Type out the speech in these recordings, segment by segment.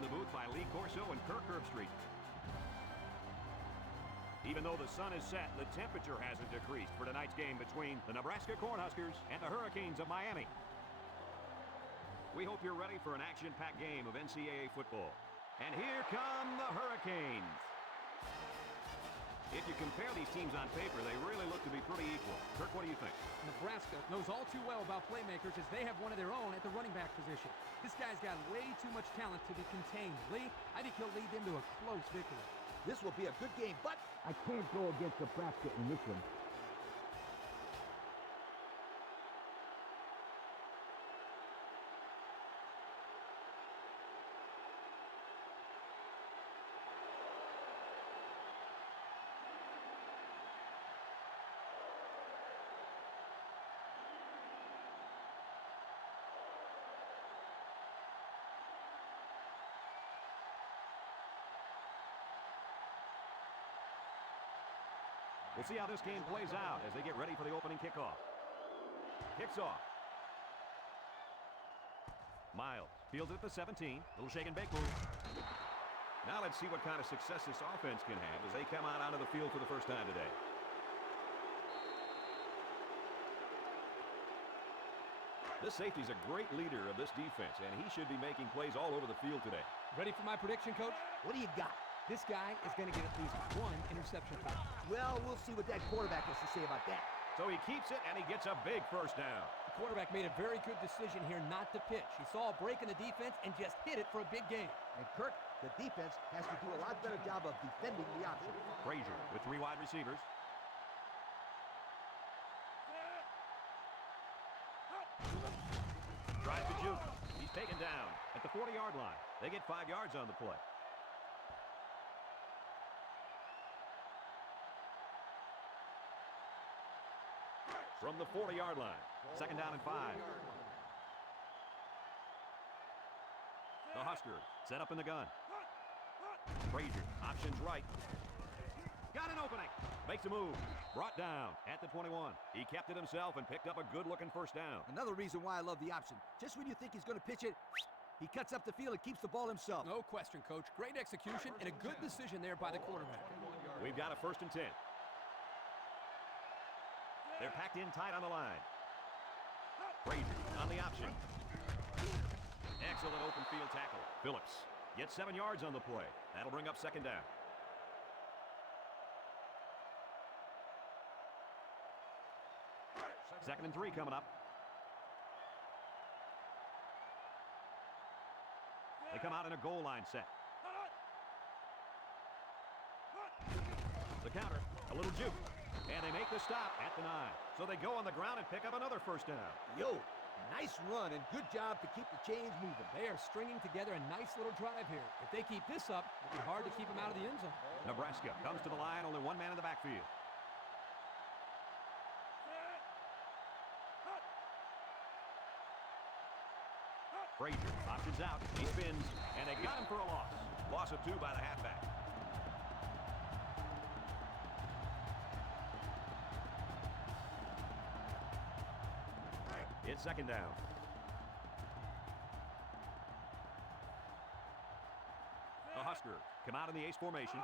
in the booth by Lee Corso and Kirk Herbstreit. Even though the sun is set, the temperature hasn't decreased for tonight's game between the Nebraska Cornhuskers and the Hurricanes of Miami. We hope you're ready for an action-packed game of NCAA football. And here come the Hurricanes. If you compare these teams on paper, they really look to be pretty equal. Kirk, what do you think? Nebraska knows all too well about playmakers as they have one of their own at the running back position. This guy's got way too much talent to be contained. Lee, I think he'll lead them to a close victory. This will be a good game, but I can't go against Nebraska in this one. We'll see how this game plays out as they get ready for the opening kickoff. Kicks off. Miles fields it at the 17. Little shake and bake move. Now let's see what kind of success this offense can have as they come out onto the field for the first time today. This safety's a great leader of this defense, and he should be making plays all over the field today. Ready for my prediction, Coach? what do you got? This guy is going to get at least one interception. Well, we'll see what that quarterback has to say about that. So he keeps it, and he gets a big first down. The quarterback made a very good decision here not to pitch. He saw a break in the defense and just hit it for a big gain. And Kirk, the defense has to do a lot better job of defending the option. Frazier with 3 wide receivers. Tries to juke. He's taken down at the 40-yard line. They get 5 yards on the play. From the 40-yard line. 2nd down and 5. The Huskers set up in the gun. Frazier options right. Got an opening. Makes a move. Brought down at the 21. He kept it himself and picked up a good-looking first down. Another reason why I love the option. Just when you think he's going to pitch it, he cuts up the field and keeps the ball himself. No question, Coach. Great execution and a good decision there by the quarterback. We've got a 1st and 10. They're packed in tight on the line. Frazier on the option. Excellent open field tackle. Phillips gets 7 yards on the play. That'll bring up 2nd down. Second and 3 coming up. They come out in a goal line set. The counter, a little juke. And they make the stop at the 9. So they go on the ground and pick up another first down. Yo, nice run and good job to keep the chains moving. They are stringing together a nice little drive here. If they keep this up, it'll be hard to keep them out of the end zone. Nebraska comes to the line, only 1 man in the backfield. Frazier options out. He spins, and they got him for a loss. Loss of 2 by the halfback. It's 2nd down. The Huskers come out in the ace formation.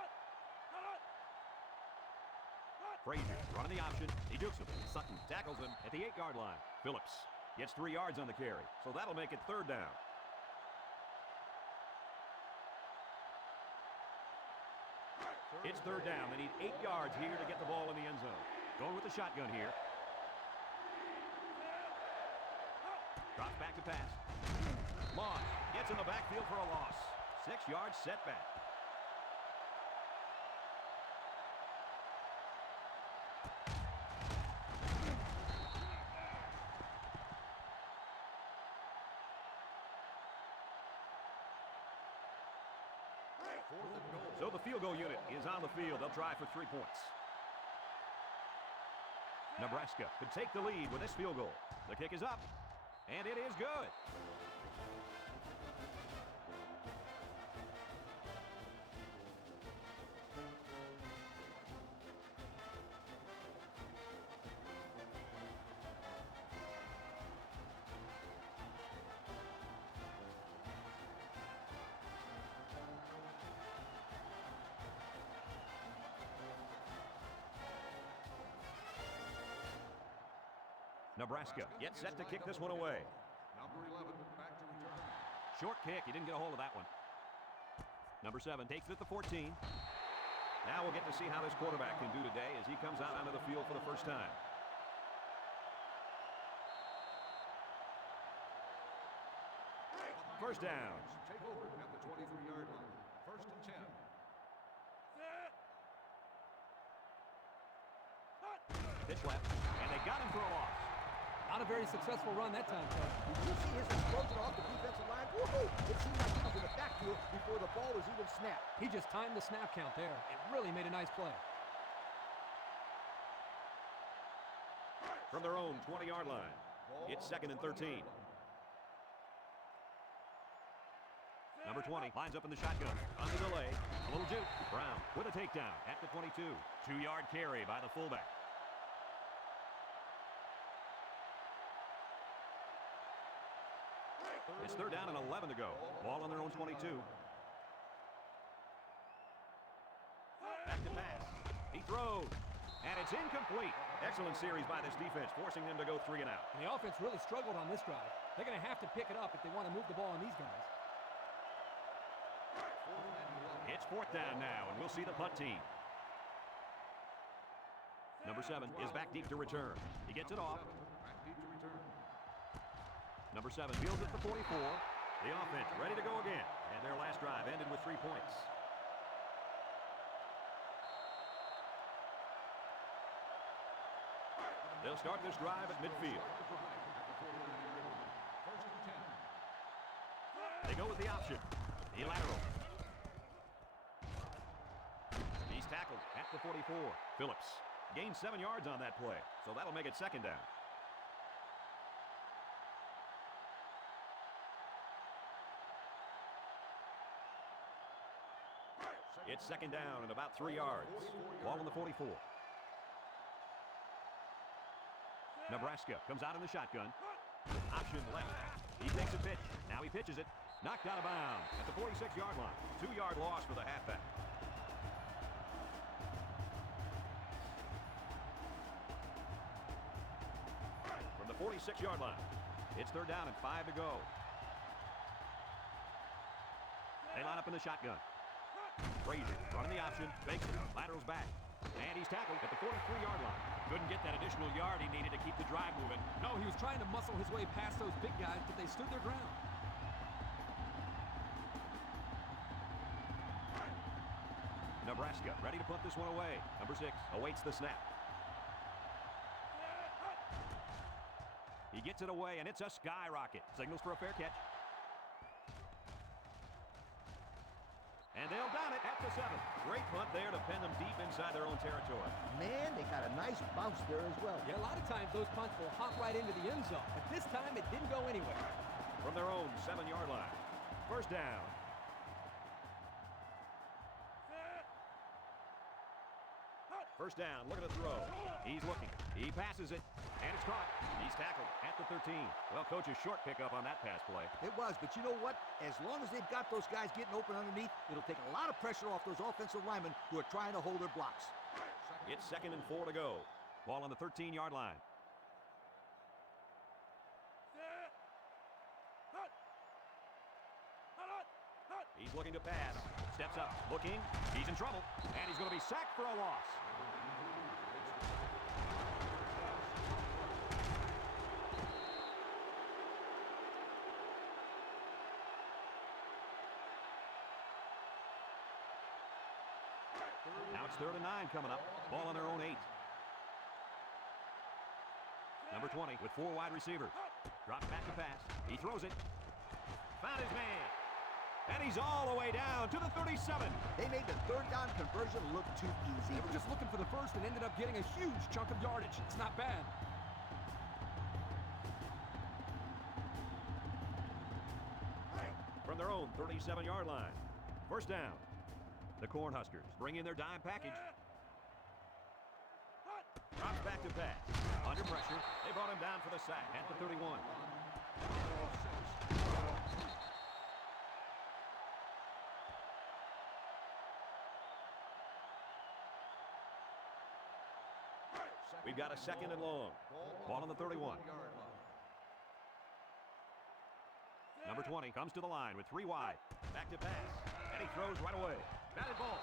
Frazier running the option. He dukes him. Sutton tackles him at the 8-yard line. Phillips gets 3 yards on the carry, so that'll make it 3rd down. It's 3rd down. They need 8 yards here to get the ball in the end zone. Going with the shotgun here. Drops back to pass. Moss gets in the backfield for a loss. 6-yard setback. So the field goal unit is on the field. They'll try for 3 points. Nebraska could take the lead with this field goal. The kick is up. And it is good. Nebraska gets set to kick this one away. Number 11, back to return. Short kick. He didn't get a hold of that one. Number 7 takes it at the 14. Now we'll get to see how this quarterback can do today as he comes out onto the field for the first time. First down. Take over at the 23-yard line. First and 10. Pitch left, and they got him for a loss. Not a very successful run that time, Coach. Did you see his explosion off the defensive line? Woohoo! It seemed like he was in the backfield before the ball was even snapped. He just timed the snap count there. It really made a nice play. From their own 20-yard line, it's second and 13. Number 20 lines up in the shotgun. On the delay, a little juke. Brown with a takedown at the 22. 2-yard carry by the fullback. It's third down and 11 to go. Ball on their own 22. Back to pass. He throws. And it's incomplete. Excellent series by this defense, forcing them to go 3 and out. And the offense really struggled on this drive. They're going to have to pick it up if they want to move the ball on these guys. It's fourth down now, and we'll see the punt team. Number 7 is back deep to return. He gets it off. Back deep to return. Number 7 fields at the 44. The offense ready to go again. And their last drive ended with 3 points. They'll start this drive at midfield. First and 10. They go with the option. The lateral. He's tackled at the 44. Phillips gained 7 yards on that play, so that'll make it second down. It's second down and about 3 yards. Ball on the 44. Nebraska comes out in the shotgun. Option left. He takes a pitch. Now he pitches it. Knocked out of bounds at the 46-yard line. 2-yard loss for the halfback. From the 46-yard line, it's third down and 5 to go. They line up in the shotgun. Frazier running the option. Fakes it. Laterals back. And he's tackled at the 43-yard line. Couldn't get that additional yard he needed to keep the drive moving. No, he was trying to muscle his way past those big guys, but they stood their ground. Nebraska ready to put this one away. Number 6 awaits the snap. He gets it away, and it's a skyrocket. Signals for a fair catch. And they'll down it at the 7. Great punt there to pin them deep inside their own territory. Man, they got a nice bounce there as well. Yeah, a lot of times those punts will hop right into the end zone, but this time it didn't go anywhere. From their own 7-yard line. First down. First down, look at the throw. He's looking. He passes it, and it's caught. He's tackled at the 13. Well, coach's short pickup on that pass play. It was, but you know what? As long as they've got those guys getting open underneath, it'll take a lot of pressure off those offensive linemen who are trying to hold their blocks. It's second and 4 to go. Ball on the 13-yard line. He's looking to pass. Steps up, looking. He's in trouble, and he's going to be sacked for a loss. Now it's 3rd and 9 coming up. Ball on their own 8. Number 20 with 4 wide receivers. Drops back to pass. He throws it. Found his man. And he's all the way down to the 37. They made the third down conversion look too easy. They were just looking for the first and ended up getting a huge chunk of yardage. It's not bad. From their own 37-yard line. First down. The Cornhuskers bring in their dime package. Drops back to pass. Under pressure. They brought him down for the sack at the 31. We've got a second and long. Ball on the 31. Number 20 comes to the line with 3 wide. Back to pass. And he throws right away. Batted ball.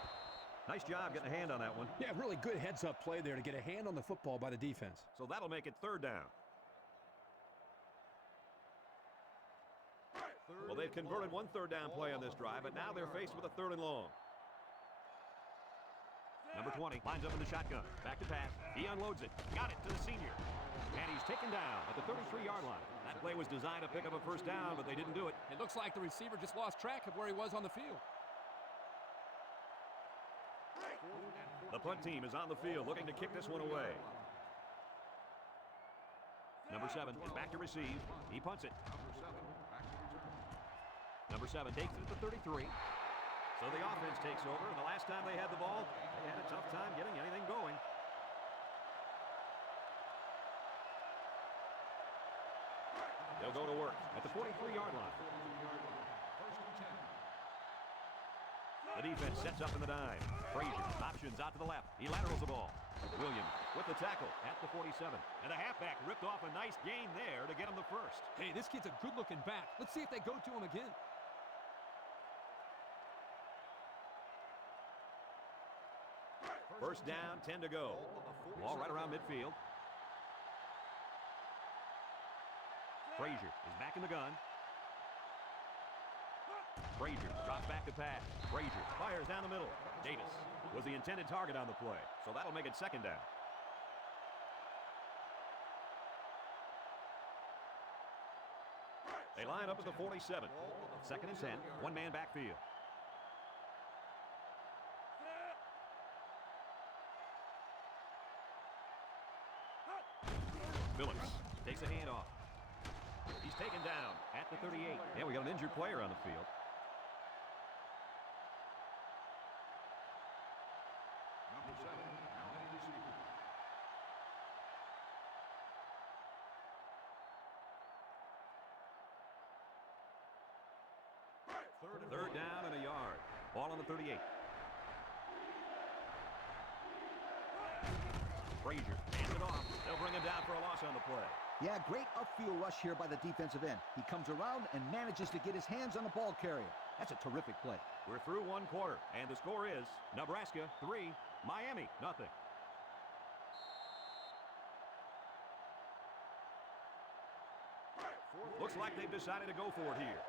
Nice job getting a hand on that one. Yeah, really good heads-up play there to get a hand on the football by the defense. So that'll make it 3rd down. Well, they've converted one 3rd down play on this drive, but now they're faced with a 3rd and long. Number 20 lines up in the shotgun. Back to pass. He unloads it. Got it to the senior. And he's taken down at the 33-yard line. That play was designed to pick up a 1st down, but they didn't do it. It looks like the receiver just lost track of where he was on the field. The punt team is on the field looking to kick this one away. Number 7 is back to receive. He punts it. Number 7 takes it at the 33. So the offense takes over, and the last time they had the ball, they had a tough time getting anything going. They'll go to work at the 43-yard line. The defense sets up in the dime. Frazier options out to the left. He laterals the ball. Williams with the tackle at the 47. And the halfback ripped off a nice gain there to get him the 1st. Hey, this kid's a good-looking back. Let's see if they go to him again. First down, 10 to go. Ball right around midfield. Frazier is back in the gun. Frazier drops back to pass. Frazier fires down the middle. Davis was the intended target on the play, so that'll make it 2nd down. They line up at the 47. 2nd and 10. One-man backfield. Phillips takes a handoff. He's taken down at the 38. And we got an injured player on the field. Number 7, now in receiver. Third down and a yard. Ball on the 38. Frazier hands it off. They'll bring him down for a loss on the play. Yeah, great upfield rush here by the defensive end. He comes around and manages to get his hands on the ball carrier. That's a terrific play. We're through 1 quarter, and the score is Nebraska 3, Miami 0. Looks like they've decided to go for it here.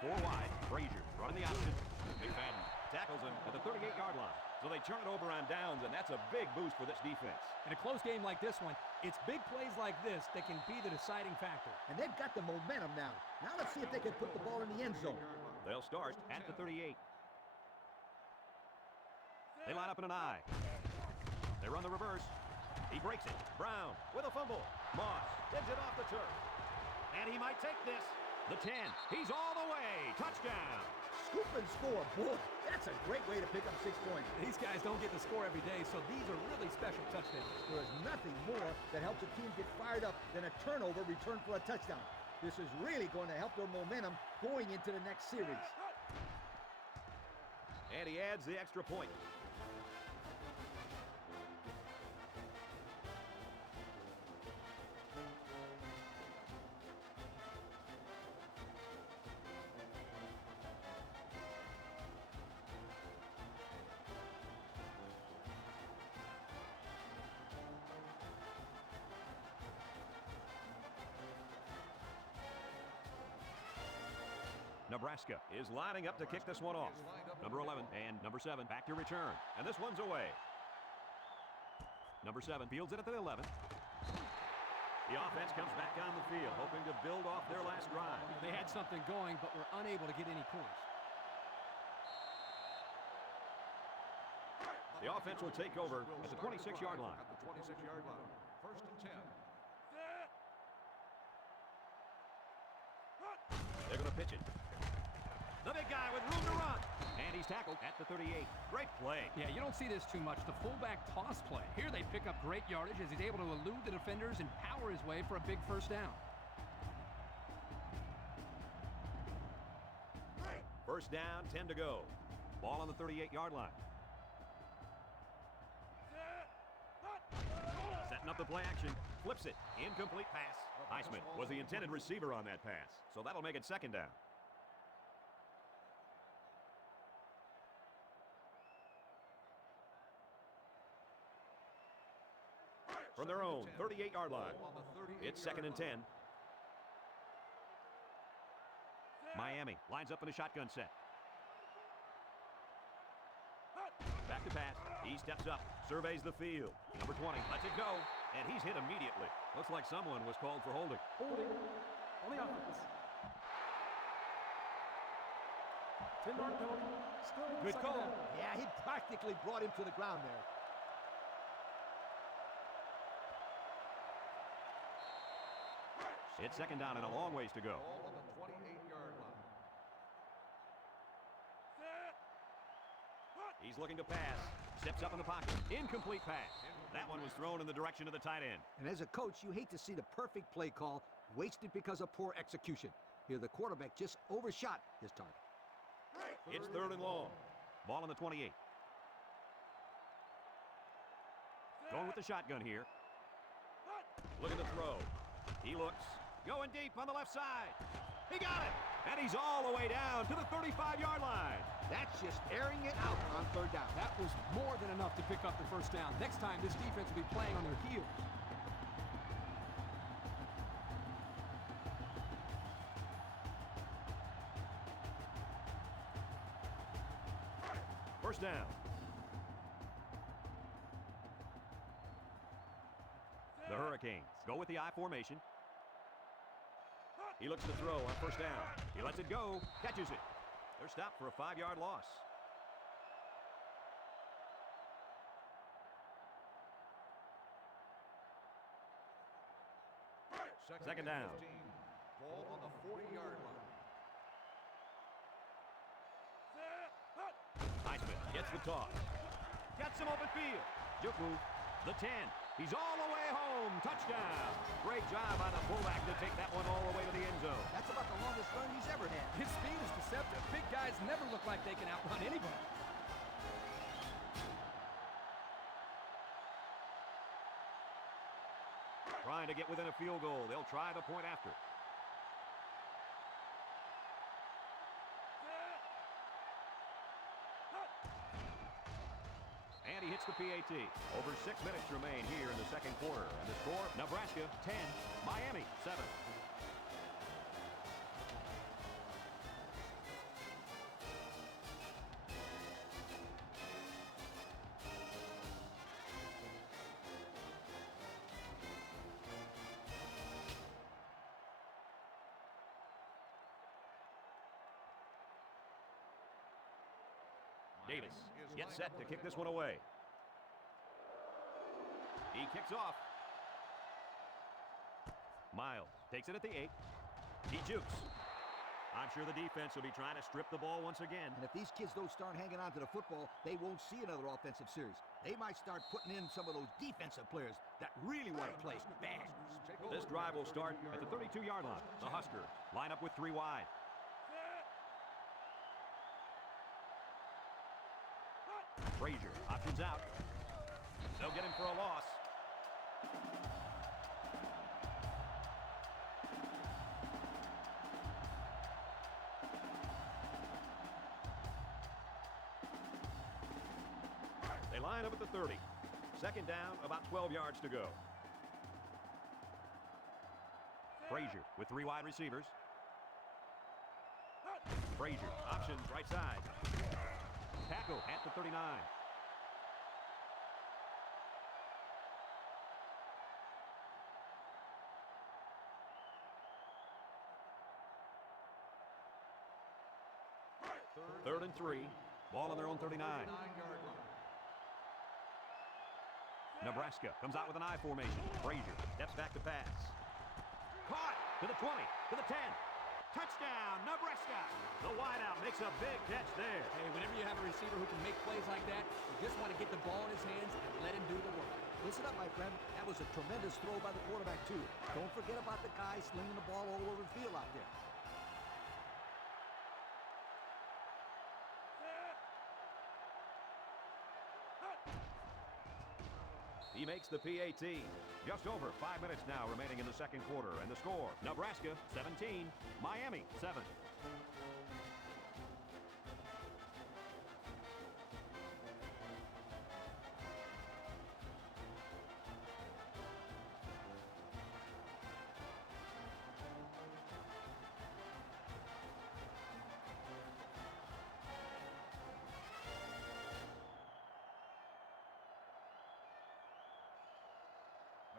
4 wide. Frazier running the option. McFadden tackles him at the 38-yard line. So they turn it over on downs, and that's a big boost for this defense. In a close game like this one, it's big plays like this that can be the deciding factor. And they've got the momentum now. Now let's see if they can put the ball in the end zone. They'll start at the 38. They line up in an I. They run the reverse. He breaks it. Brown with a fumble. Moss digs it off the turf. And he might take this. The 10. He's all the way. Touchdown. Scoop and score, boy. That's a great way to pick up 6 points. These guys don't get to score every day, so these are really special touchdowns. There is nothing more that helps a team get fired up than a turnover returned for a touchdown. This is really going to help their momentum going into the next series. And he adds the extra point. Nebraska is lining up to kick this one off. Number 11 and number 7 back to return. And this one's away. Number 7 fields it at the 11. The offense comes back on the field, hoping to build off their last drive. They had something going, but were unable to get any points. The offense will take over at the 26-yard line. At the 26-yard line. 1st and 10. They're going to pitch it. The big guy with room to run. And he's tackled at the 38. Great play. Yeah, you don't see this too much. The fullback toss play. Here they pick up great yardage as he's able to elude the defenders and power his way for a big 1st down. 1st down, 10 to go. Ball on the 38-yard line. the play action. Flips it. Incomplete pass. Heisman was the intended receiver on that pass. So that'll make it second down. From their own 38-yard line. It's 2nd and 10. Miami lines up in a shotgun set. Back to pass. He steps up, surveys the field. Number 20 lets it go, and he's hit immediately. Looks like someone was called for holding. Holding on the offense. 10-yard penalty. Still Good second call. down. Yeah, he practically brought him to the ground there. It's second down and a long ways to go. Ball on the 28-yard line. He's looking to pass. Steps up in the pocket. Incomplete pass. That one was thrown in the direction of the tight end. And as a coach, you hate to see the perfect play call wasted because of poor execution. Here, the quarterback just overshot his target. It's 3rd and long. Ball on the 28. Going with the shotgun here. Look at the throw. He looks. Going deep on the left side. He got it. And he's all the way down to the 35-yard line. That's just airing it out on 3rd down. That was more than enough to pick up the first down. Next time, this defense will be playing on their heels. First down. The Hurricanes go with the I formation. He looks to throw on first down. He lets it go, catches it. They're stopped for a 5-yard loss. Second down. 15. Ball on the 40-yard line. Heisman gets the toss. Got some open field. Juke move. The 10. He's all the way home. Touchdown. Great job by the fullback to take that one all the way to the end zone. That's about the longest run he's ever had. His speed is deceptive. Big guys never look like they can outrun anybody. Trying to get within a field goal. They'll try the point after. And he hits the PAT. Over 6 minutes remain here in the second quarter. And the score, Nebraska 10, Miami 7. Davis gets set to kick this one away. He kicks off. Miles takes it at the 8. He jukes. I'm sure the defense will be trying to strip the ball once again. And if these kids don't start hanging on to the football, they won't see another offensive series. They might start putting in some of those defensive players that really want to play. Bang! This drive will start at the 32-yard line. The Huskers line up with 3 wide. Frazier options out. They'll get him for a loss. They line up at the 30. Second down, about 12 yards to go. Frazier with 3 wide receivers. Frazier options right side. Tackle at the 39. Third and 3. Ball on their own 39. 9-yard line. Nebraska comes out with an I formation. Frazier steps back to pass. Caught to the 20, to the 10. Touchdown, Nebraska! The wideout makes a big catch there. Hey, whenever you have a receiver who can make plays like that, you just want to get the ball in his hands and let him do the work. Listen up, my friend. That was a tremendous throw by the quarterback, too. Don't forget about the guy slinging the ball all over the field out there. He makes the PAT. Just over 5 minutes now remaining in the second quarter. And the score, Nebraska 17, Miami 7.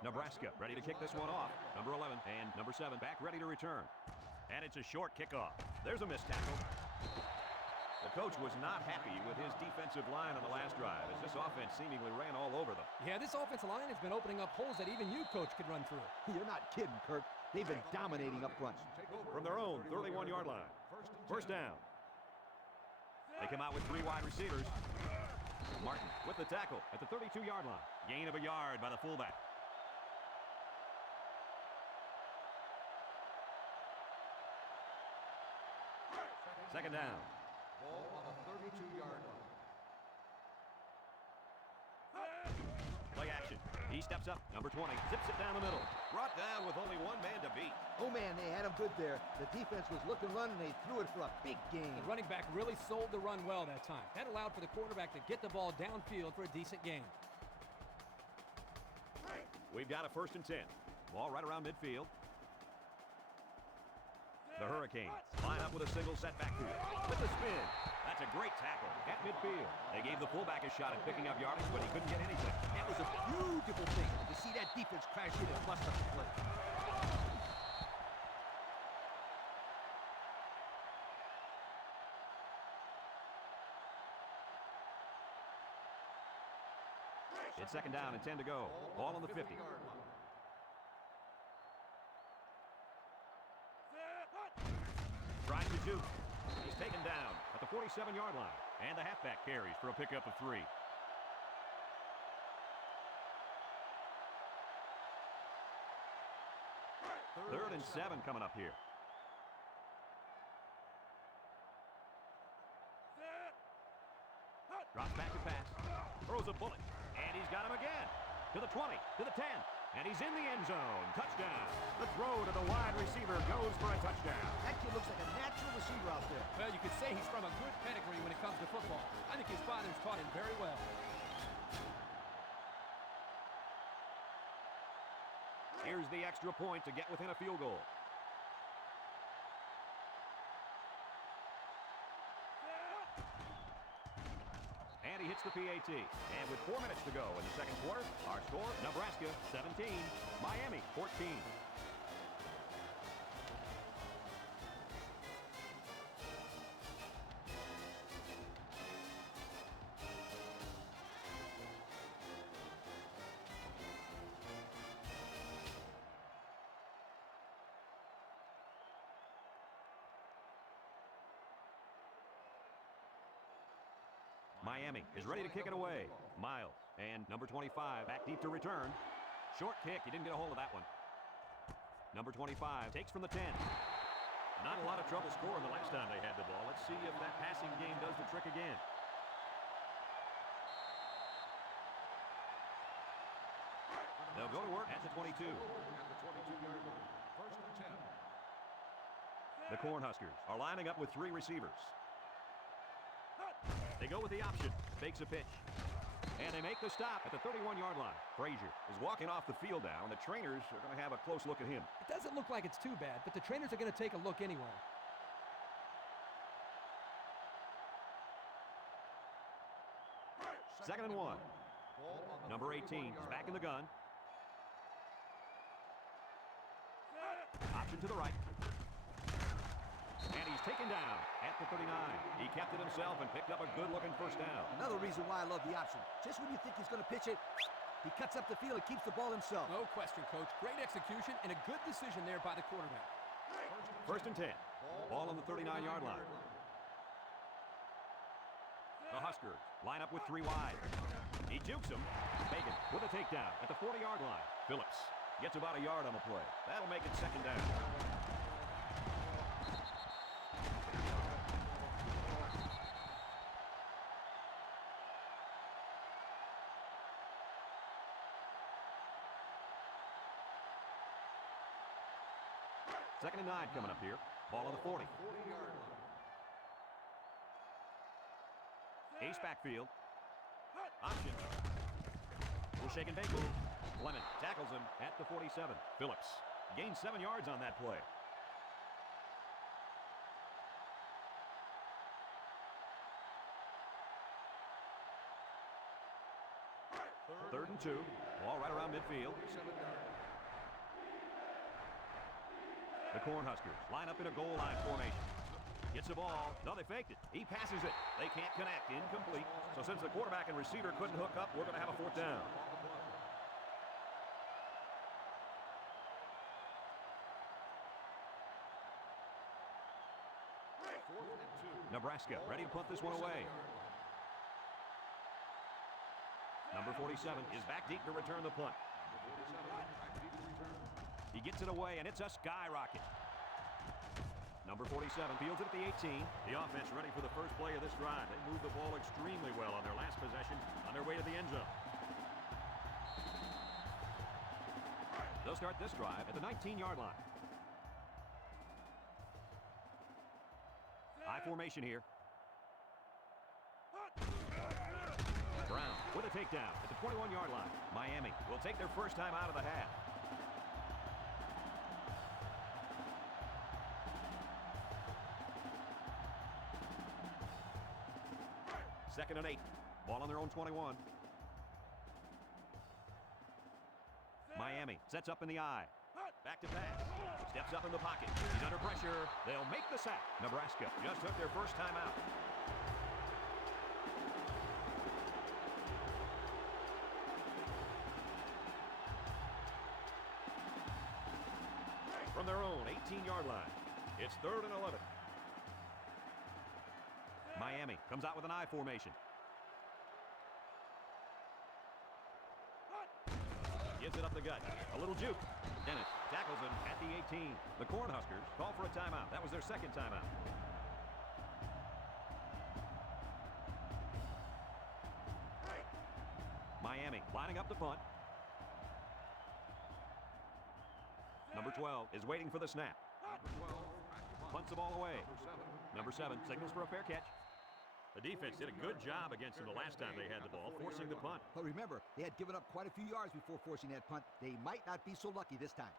Nebraska ready to kick this one off. Number 11 and number 7 back ready to return. And it's a short kickoff. There's a missed tackle. The coach was not happy with his defensive line on the last drive as this offense seemingly ran all over them. Yeah, this offensive line has been opening up holes that even you, coach, could run through. You're not kidding, Kirk. They've been dominating up front. From their own 31-yard line. First down. They come out with 3 wide receivers. Martin with the tackle at the 32-yard line. Gain of a yard by the fullback. Second down. Ball on the 32-yard line. Play action. He steps up. Number 20. Zips it down the middle. Brought down with only one man to beat. Oh, man, they had him good there. The defense was looking run, and they threw it for a big gain. The running back really sold the run well that time. That allowed for the quarterback to get the ball downfield for a decent gain. We've got a 1st and 10. Ball right around midfield. The Hurricanes line up with a single set backfield. With the spin. That's a great tackle at midfield. They gave the fullback a shot at picking up yardage, but he couldn't get anything. That was a beautiful thing to see that defense crash in and bust up the play. It's second down and 10 to go. Ball on the 50. Tries to shoot. He's taken down at the 47-yard line. And the halfback carries for a pickup of 3. Third and 7 coming up here. Drops back to pass. Throws a bullet. And he's got him again. To the 20, to the 10. And he's in the end zone. Touchdown. The throw to the wide receiver goes for a touchdown. That kid looks like a natural receiver out there. Well, you could say he's from a good pedigree when it comes to football. I think his father's taught him very well. Here's the extra point to get within a field goal. And he hits the PAT. And with 4 minutes to go in the second quarter, our score, Nebraska 17, Miami 14. Miami is ready to kick it away. Miles and number 25 back deep to return. Short kick. He didn't get a hold of that one. Number 25 takes from the 10. Not a lot of trouble scoring the last time they had the ball. Let's see if that passing game does the trick again. They'll go to work at the 22. At the 22-yard line. First and 10. The Cornhuskers are lining up with 3 receivers. They go with the option. Fakes a pitch. And they make the stop at the 31-yard line. Frazier is walking off the field now, and the trainers are going to have a close look at him. It doesn't look like it's too bad, but the trainers are going to take a look anyway. Second and 1. Number 18 is back in the gun. Option to the right. And he's taken down at the 39. He kept it himself and picked up a good-looking first down. Another reason why I love the option. Just when you think he's going to pitch it, he cuts up the field and keeps the ball himself. No question, Coach. Great execution and a good decision there by the quarterback. First and 10. Ball on the 39-yard line. The Huskers line up with 3 wide. He jukes him. Bacon with a takedown at the 40-yard line. Phillips gets about a yard on the play. That'll make it second down. 2nd and 9 coming up here. Ball on the 40. 40-yard line. Ace backfield. Option. We're shaking bacon. Lemon tackles him at the 47. Phillips gains 7 yards on that play. Third and 2. Ball right around midfield. 7-yard. The Cornhuskers line up in a goal line formation. Gets the ball. No, they faked it. He passes it. They can't connect. Incomplete. So since the quarterback and receiver couldn't hook up, we're going to have a 4th down. Nebraska ready to punt this one away. Number 47 is back deep to return the punt. He gets it away, and it's a skyrocket. Number 47 fields it at the 18. The offense ready for the first play of this drive. They moved the ball extremely well on their last possession on their way to the end zone. They'll start this drive at the 19-yard line. High formation here. Brown with a takedown at the 21-yard line. Miami will take their first time out of the half. Second and 8. Ball on their own 21. Miami sets up in the eye. Back to pass. Steps up in the pocket. He's under pressure. They'll make the sack. Nebraska just took their first time out. From their own 18-yard line. It's 3rd and 11. Miami comes out with an I formation. Gives it up the gut. A little juke. Dennis tackles him at the 18. The Cornhuskers call for a timeout. That was their 2nd timeout. Miami lining up the punt. Number 12 is waiting for the snap. Punts the ball away. Number 7 signals for a fair catch. The defense did a good job against them the last time they had the ball, forcing the punt. But remember, they had given up quite a few yards before forcing that punt. They might not be so lucky this time.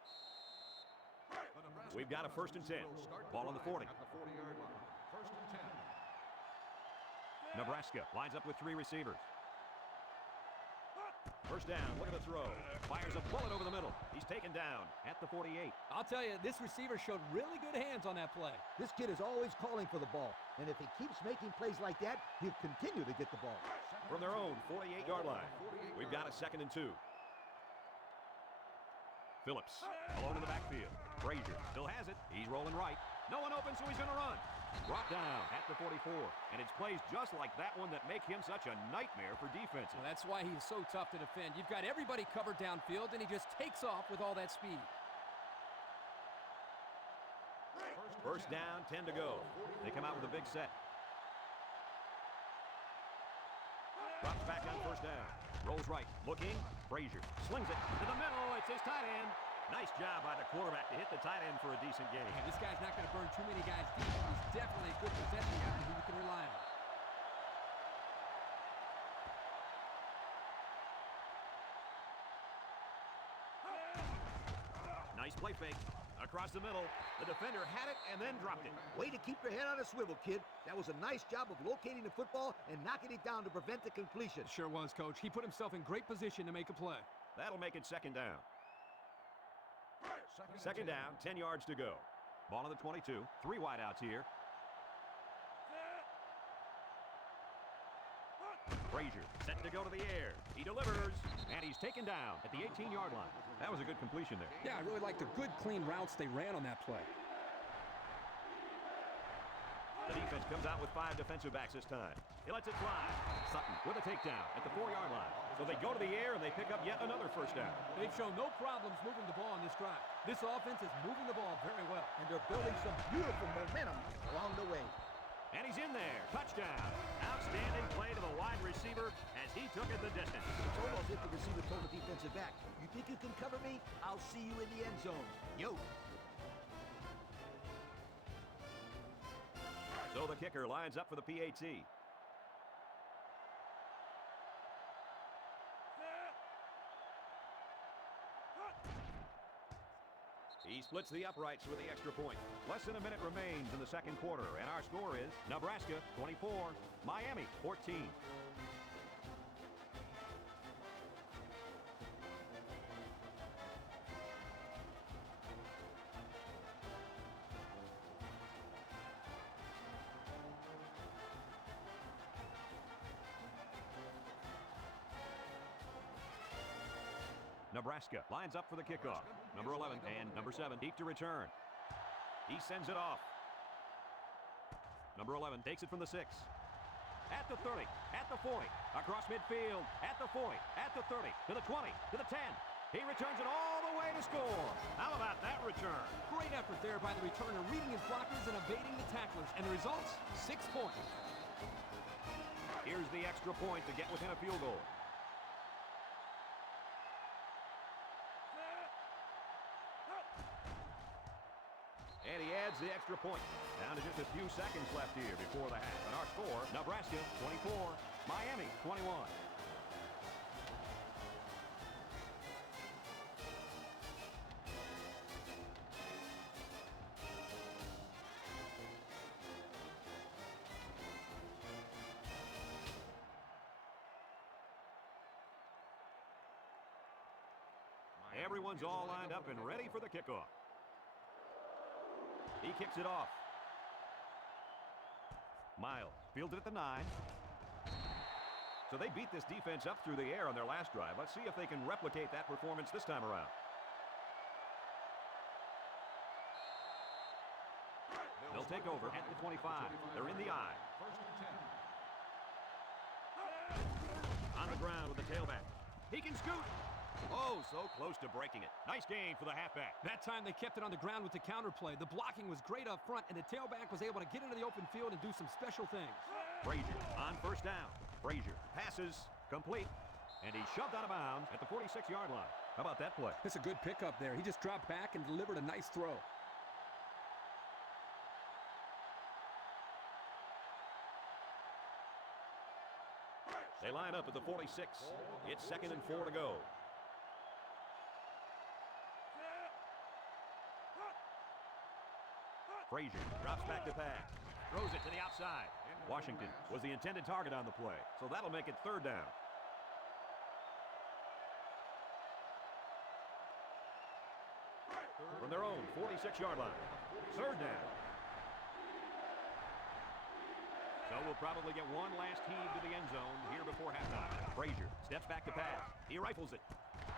We've got a 1st and 10. Ball on the 40. At the 40-yard line. 1st and 10. Nebraska lines up with 3 receivers. First down, look at the throw. Fires a bullet over the middle. He's taken down at the 48. I'll tell you, this receiver showed really good hands on that play. This kid is always calling for the ball. And if he keeps making plays like that, he'll continue to get the ball. From their own 48-yard line, we've got a 2nd and 2. Phillips alone in the backfield. Frazier still has it. He's rolling right. No one open, so he's going to run. Brought down at the 44. And it's plays just like that one that make him such a nightmare for defenses. Well, that's why he's so tough to defend. You've got everybody covered downfield, and he just takes off with all that speed. First down, 10 to go. They come out with a big set. Drops back on first down. Rolls right, looking. Frazier slings it to the middle. It's his tight end. Nice job by the quarterback to hit the tight end for a decent game. Yeah, this guy's not going to burn too many guys deep. He's definitely a good possession guy who you can rely on. Nice play fake. Across the middle. The defender had it and then dropped it. Way to keep your head on a swivel, kid. That was a nice job of locating the football and knocking it down to prevent the completion. Sure was, Coach. He put himself in great position to make a play. That'll make it 2nd down. 2nd down, 10 yards to go. Ball on the 22. 3 wideouts here. Frazier set to go to the air. He delivers, and he's taken down at the 18-yard line. That was a good completion there. Yeah, I really liked the good, clean routes they ran on that play. The defense comes out with 5 defensive backs this time. He lets it fly. Sutton with a takedown at the 4-yard line. So they go to the air, and they pick up yet another first down. They've shown no problems moving the ball on this drive. This offense is moving the ball very well. And they're building some beautiful momentum along the way. And he's in there. Touchdown. Outstanding play to the wide receiver as he took it the distance. It's almost as if the receiver told the defensive back, you think you can cover me? I'll see you in the end zone. Yo. So the kicker lines up for the PAT. He splits the uprights with the extra point. Less than a minute remains in the second quarter, and our score is Nebraska 24, Miami 14. Nebraska lines up for the kickoff. Number 11 and number 7 deep to return. He sends it off. Number 11 takes it from the 6. At the 30, at the 40, across midfield, at the 40, at the 30, to the 20, to the 10. He returns it all the way to score. How about that return? Great effort there by the returner, reading his blockers and evading the tacklers. And the results, 6 points. Here's the extra point to get within a field goal. And he adds the extra point. Down to just a few seconds left here before the half. And our score, Nebraska 24, Miami 21. Everyone's all lined up and ready for the kickoff. He kicks it off. Miles fielded at the 9. So they beat this defense up through the air on their last drive. Let's see if they can replicate that performance this time around. They'll take over at the 25. They're in the eye. On the ground with the tailback. He can scoot. Oh, so close to breaking it. Nice gain for the halfback. That time they kept it on the ground with the counter play. The blocking was great up front, and the tailback was able to get into the open field and do some special things. Frazier on first down. Frazier passes, complete, and he's shoved out of bounds at the 46-yard line. How about that play? It's a good pickup there. He just dropped back and delivered a nice throw. They line up at the 46. It's 2nd and 4 to go. Frazier drops back to pass. Throws it to the outside. Washington was the intended target on the play, so that'll make it 3rd down. From their own 46-yard line. 3rd down. So we'll probably get one last heave to the end zone here before halftime. Frazier steps back to pass. He rifles it.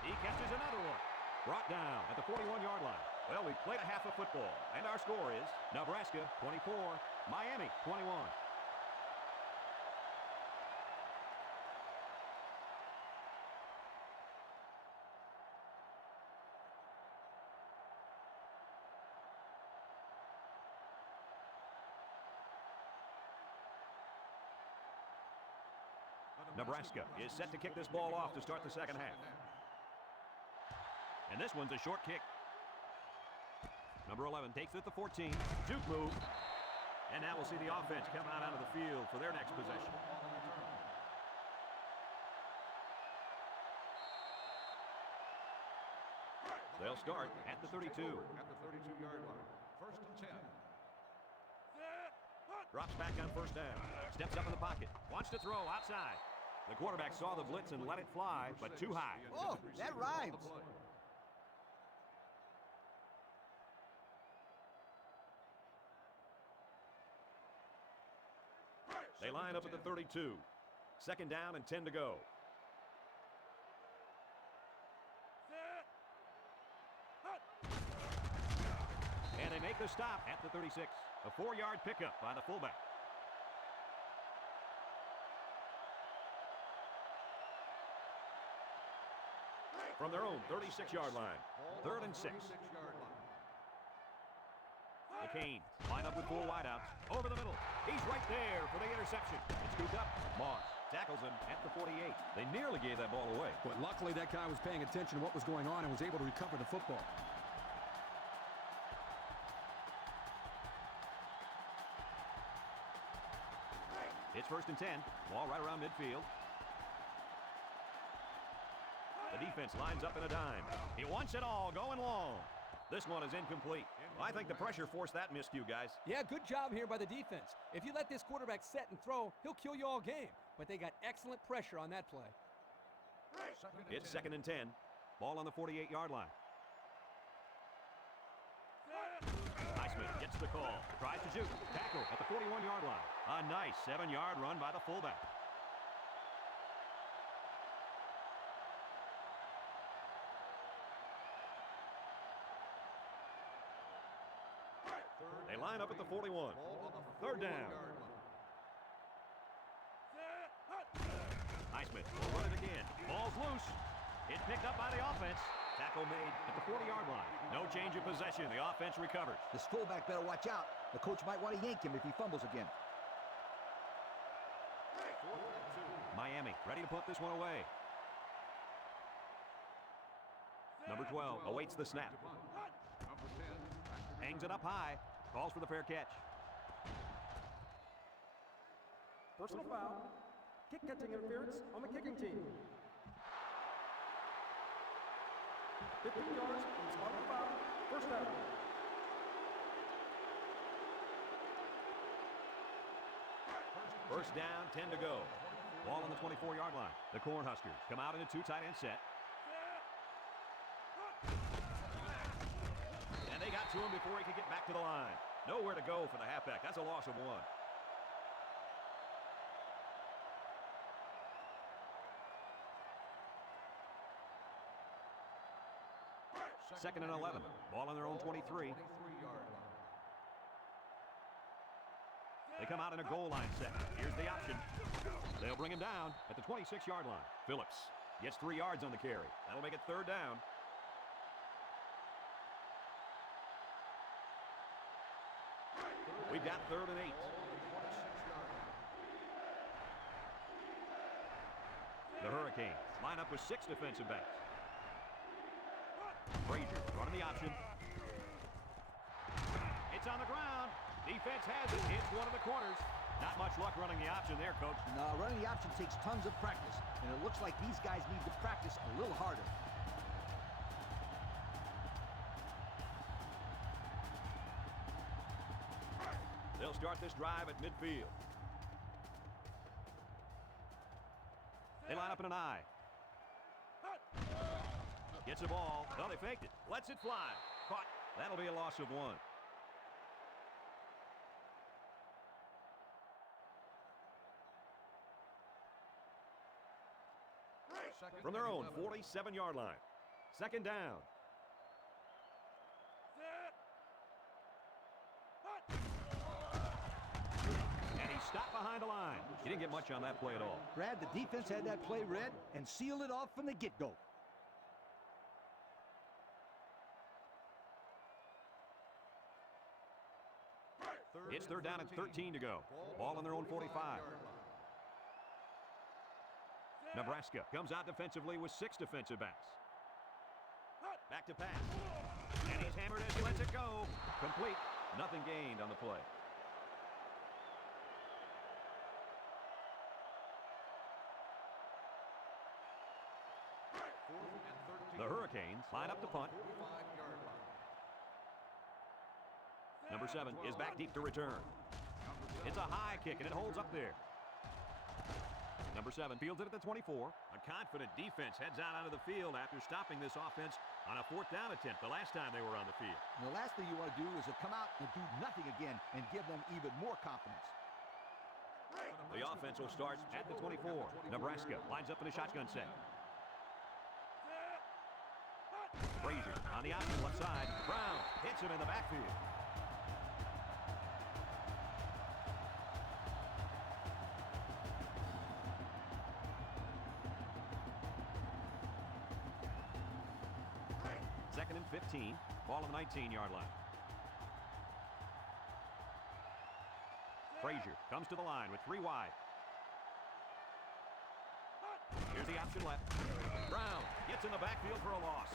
He catches another one. Brought down at the 41-yard line. Well, we've played a half of football, and our score is Nebraska 24, Miami 21. Nebraska is set to kick this ball off to start the second half. And this one's a short kick. Number 11 takes it at the 14. Juke move. And now we'll see the offense come out onto the field for their next possession. They'll start at the 32. At the 32-yard line. 1st and 10. Drops back on first down. Steps up in the pocket. Wants to throw outside. The quarterback saw the blitz and let it fly, but too high. Oh, that rhymes. They line up at the 32. 2nd down and 10 to go. And they make the stop at the 36. A 4-yard pickup by the fullback. From their own 36-yard line. 3rd and 6. The Canes line up with 4 wideouts. Over the middle. He's right there for the interception. It's scooped up. Moss tackles him at the 48. They nearly gave that ball away. But luckily that guy was paying attention to what was going on and was able to recover the football. It's 1st and 10. Ball right around midfield. The defense lines up in a dime. He wants it all, going long. This one is incomplete. I think the pressure forced that miscue, guys. Yeah, good job here by the defense. If you let this quarterback set and throw, he'll kill you all game. But they got excellent pressure on that play. It's 2nd and 10. Ball on the 48-yard line. Highsmith gets the call. Tries to shoot. Tackle at the 41-yard line. A nice 7-yard run by the fullback. They line up at the 41. 3rd down. Highsmith will run it again. Ball's loose. It's picked up by the offense. Tackle made at the 40-yard line. No change of possession. The offense recovers. This fullback better watch out. The coach might want to yank him if he fumbles again. Miami ready to put this one away. Number 12 awaits the snap. Number 10. Hangs it up high. Calls for the fair catch. Personal foul. Kick-catching interference on the kicking team. 15 yards from the spot of the foul. 1st down. First down, 10 to go. Ball on the 24-yard line. The Cornhuskers come out in a 2 tight end set. And they got to him before he could get back to the line. Nowhere to go for the halfback. That's a loss of 1. Second and 11. Ball on their own 23. 23-yard line. They come out in a goal line set. Here's the option. They'll bring him down at the 26-yard line. Phillips gets 3 yards on the carry. That'll make it 3rd down. We've got 3rd and 8. The Hurricanes line up with 6 defensive backs. Frazier running the option. It's on the ground. Defense has it. It's one of the corners. Not much luck running the option there, Coach. No, running the option takes tons of practice, and it looks like these guys need to practice a little harder. They'll start this drive at midfield. They line up in an I. Gets the ball. Well, they faked it. Lets it fly. Caught. That'll be a loss of 1. From their own 47-yard line. 2nd down. And he stopped behind the line. He didn't get much on that play at all. Brad, the defense had that play read and sealed it off from the get-go. It's 3rd down and 13 to go. Ball on their own 45. Nebraska comes out defensively with 6 defensive backs. Back to pass. And he's hammered as he lets it go. Complete. Nothing gained on the play. The Hurricanes line up to punt. 45-yard line. Number 7 is back deep to return. It's a high kick, and it holds up there. Number 7 fields it at the 24. A confident defense heads out onto the field after stopping this offense on a 4th down attempt the last time they were on the field. And the last thing you want to do is to come out and do nothing again and give them even more confidence. The offense will start at the 24. Nebraska lines up in a shotgun set. Frazier on the option left side. Brown hits him in the backfield. Second and 15. Ball on the 19-yard line. Frazier comes to the line with 3 wide. Here's the option left. Brown gets in the backfield for a loss.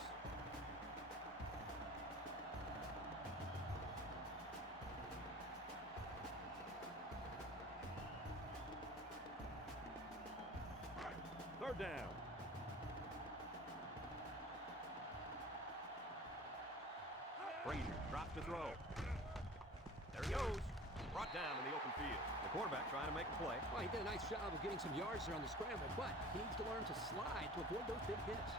down. Frazier drops to throw. There he goes. Brought down in the open field. The quarterback trying to make a play. Well, he did a nice job of getting some yards there on the scramble, but he needs to learn to slide to avoid those big hits.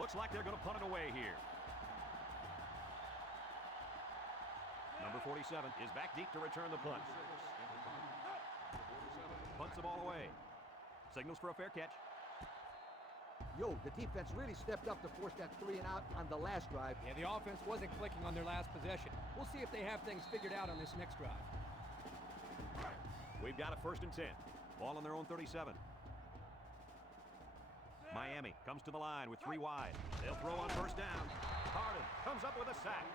Looks like they're going to punt it away here. Number 47 is back deep to return the punt. Punts the ball away. Signals for a fair catch. Yo, the defense really stepped up to force that 3 and out on the last drive. Yeah, the offense wasn't clicking on their last possession. We'll see if they have things figured out on this next drive. We've got a 1st and 10. Ball on their own 37. Miami comes to the line with 3 wide. They'll throw on 1st down. Harden comes up with a sack.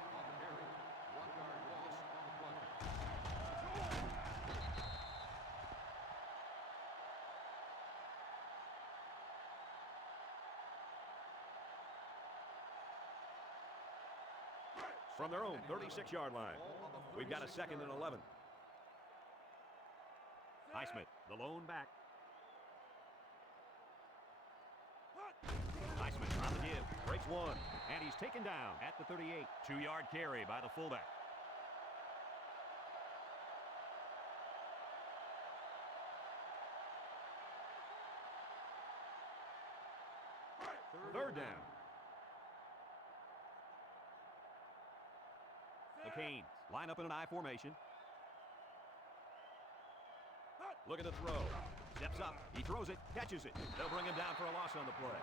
From their own 36-yard line. We've got a 2nd and 11. Highsmith, the lone back. Highsmith on the give, breaks 1, and he's taken down at the 38. 2-yard carry by the fullback. Third down. The Canes line up in an I formation. Look at the throw. Steps up. He throws it. Catches it. They'll bring him down for a loss on the play.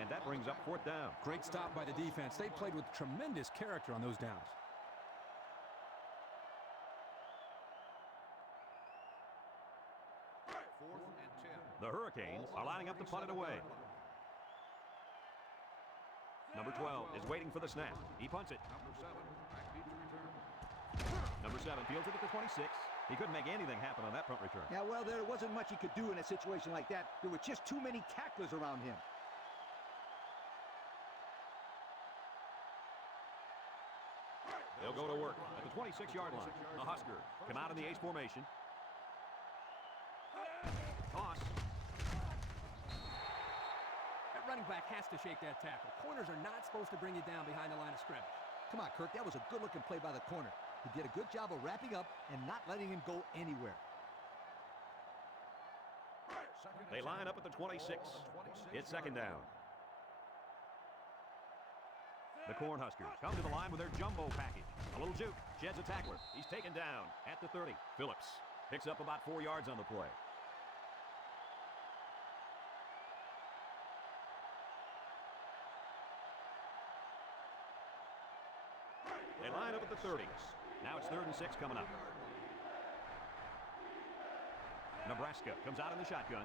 And that brings up 4th down. Great stop by the defense. They played with tremendous character on those downs. Fourth and 10. The Hurricanes are lining up to punt it away. Number 12 is waiting for the snap. He punts it. Number 7, back deep to return. Number 7 fields it at the 26. He couldn't make anything happen on that punt return. Yeah, well, there wasn't much he could do in a situation like that. There were just too many tacklers around him. They'll go to work at the 26-yard line. The Huskers come out in the ace formation. Toss. That running back has to shake that tackle. Corners are not supposed to bring you down behind the line of scrimmage. Come on, Kirk, that was a good-looking play by the corner. He did a good job of wrapping up and not letting him go anywhere. They line up at the 26. It's 2nd down. The Cornhuskers come to the line with their jumbo package. A little juke, sheds a tackler. He's taken down at the 30. Phillips picks up about 4 yards on the play. They line up at the 30. Now it's 3rd and 6 coming up. Nebraska comes out in the shotgun.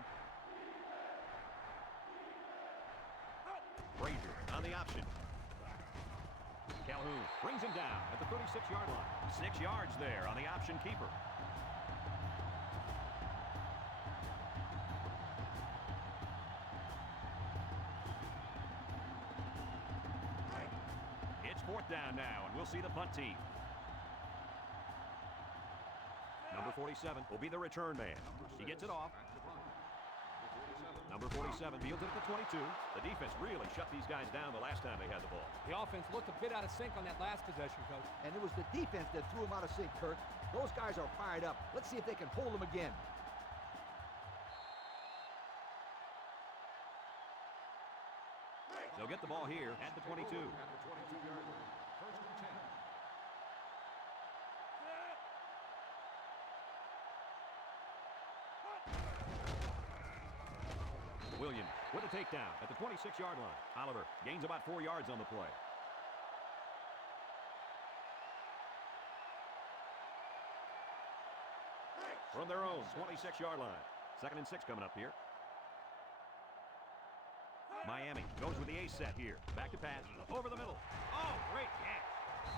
Frazier on the option. Calhoun brings him down at the 36-yard line. 6 yards there on the option keeper. It's 4th down now, and we'll see the punt team. Number 47 will be the return man. He gets it off. Number 47 fields it at the 22. The defense really shut these guys down the last time they had the ball. The offense looked a bit out of sync on that last possession, Coach. And it was the defense that threw him out of sync, Kirk. Those guys are fired up. Let's see if they can hold him again. They'll get the ball here at the 22. At the 22-yard line. 1st and 10. Williams with a takedown at the 26-yard line. Oliver gains about 4 yards on the play. From their own 26-yard line. 2nd and 6 coming up here. Miami goes with the ace set here. Back to pass. Over the middle. Oh, great catch.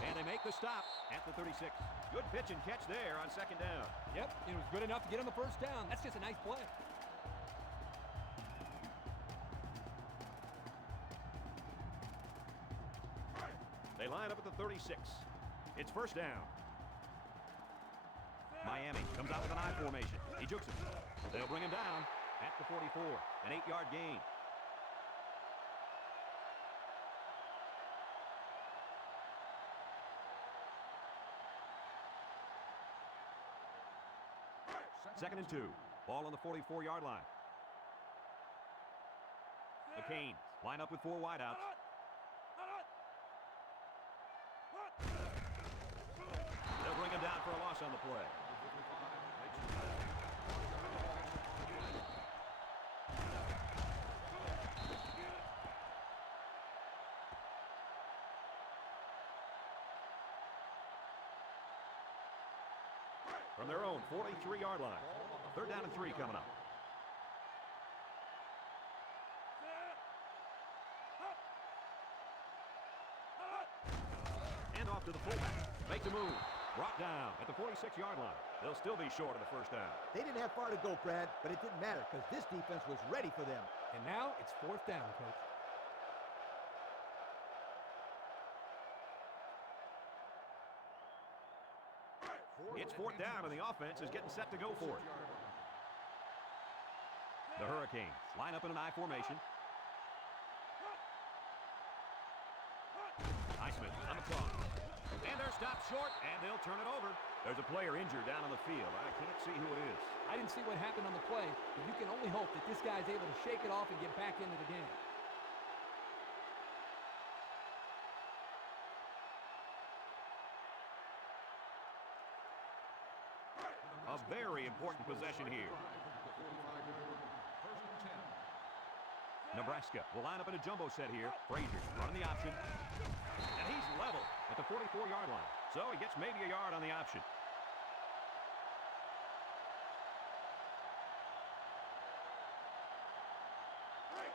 And they make the stop at the 36. Good pitch and catch there on 2nd down. Yep, it was good enough to get him the 1st down. That's just a nice play. They line up at the 36. It's 1st down. Miami comes out with an I formation. He jukes him. They'll bring him down at the 44. An 8-yard gain. Second and 2. Ball on the 44-yard line. The Canes line up with 4 wideouts. They'll bring him down for a loss on the play. From their own 43-yard line. 3rd down and 3 coming up. And off to the fullback. Make the move. Brought down at the 46-yard line. They'll still be short of the 1st down. They didn't have far to go, Brad, but it didn't matter because this defense was ready for them. And now it's 4th down, Coach. It's 4th down, and the offense is getting set to go for it. The Hurricanes line up in an I formation. Highsmith on the cross. And they're stopped short, and they'll turn it over. There's a player injured down on the field. I can't see who it is. I didn't see what happened on the play, but you can only hope that this guy's able to shake it off and get back into the game. A very important possession here. Nebraska will line up in a jumbo set here. Frazier running the option. And he's level at the 44-yard line. So he gets maybe a yard on the option.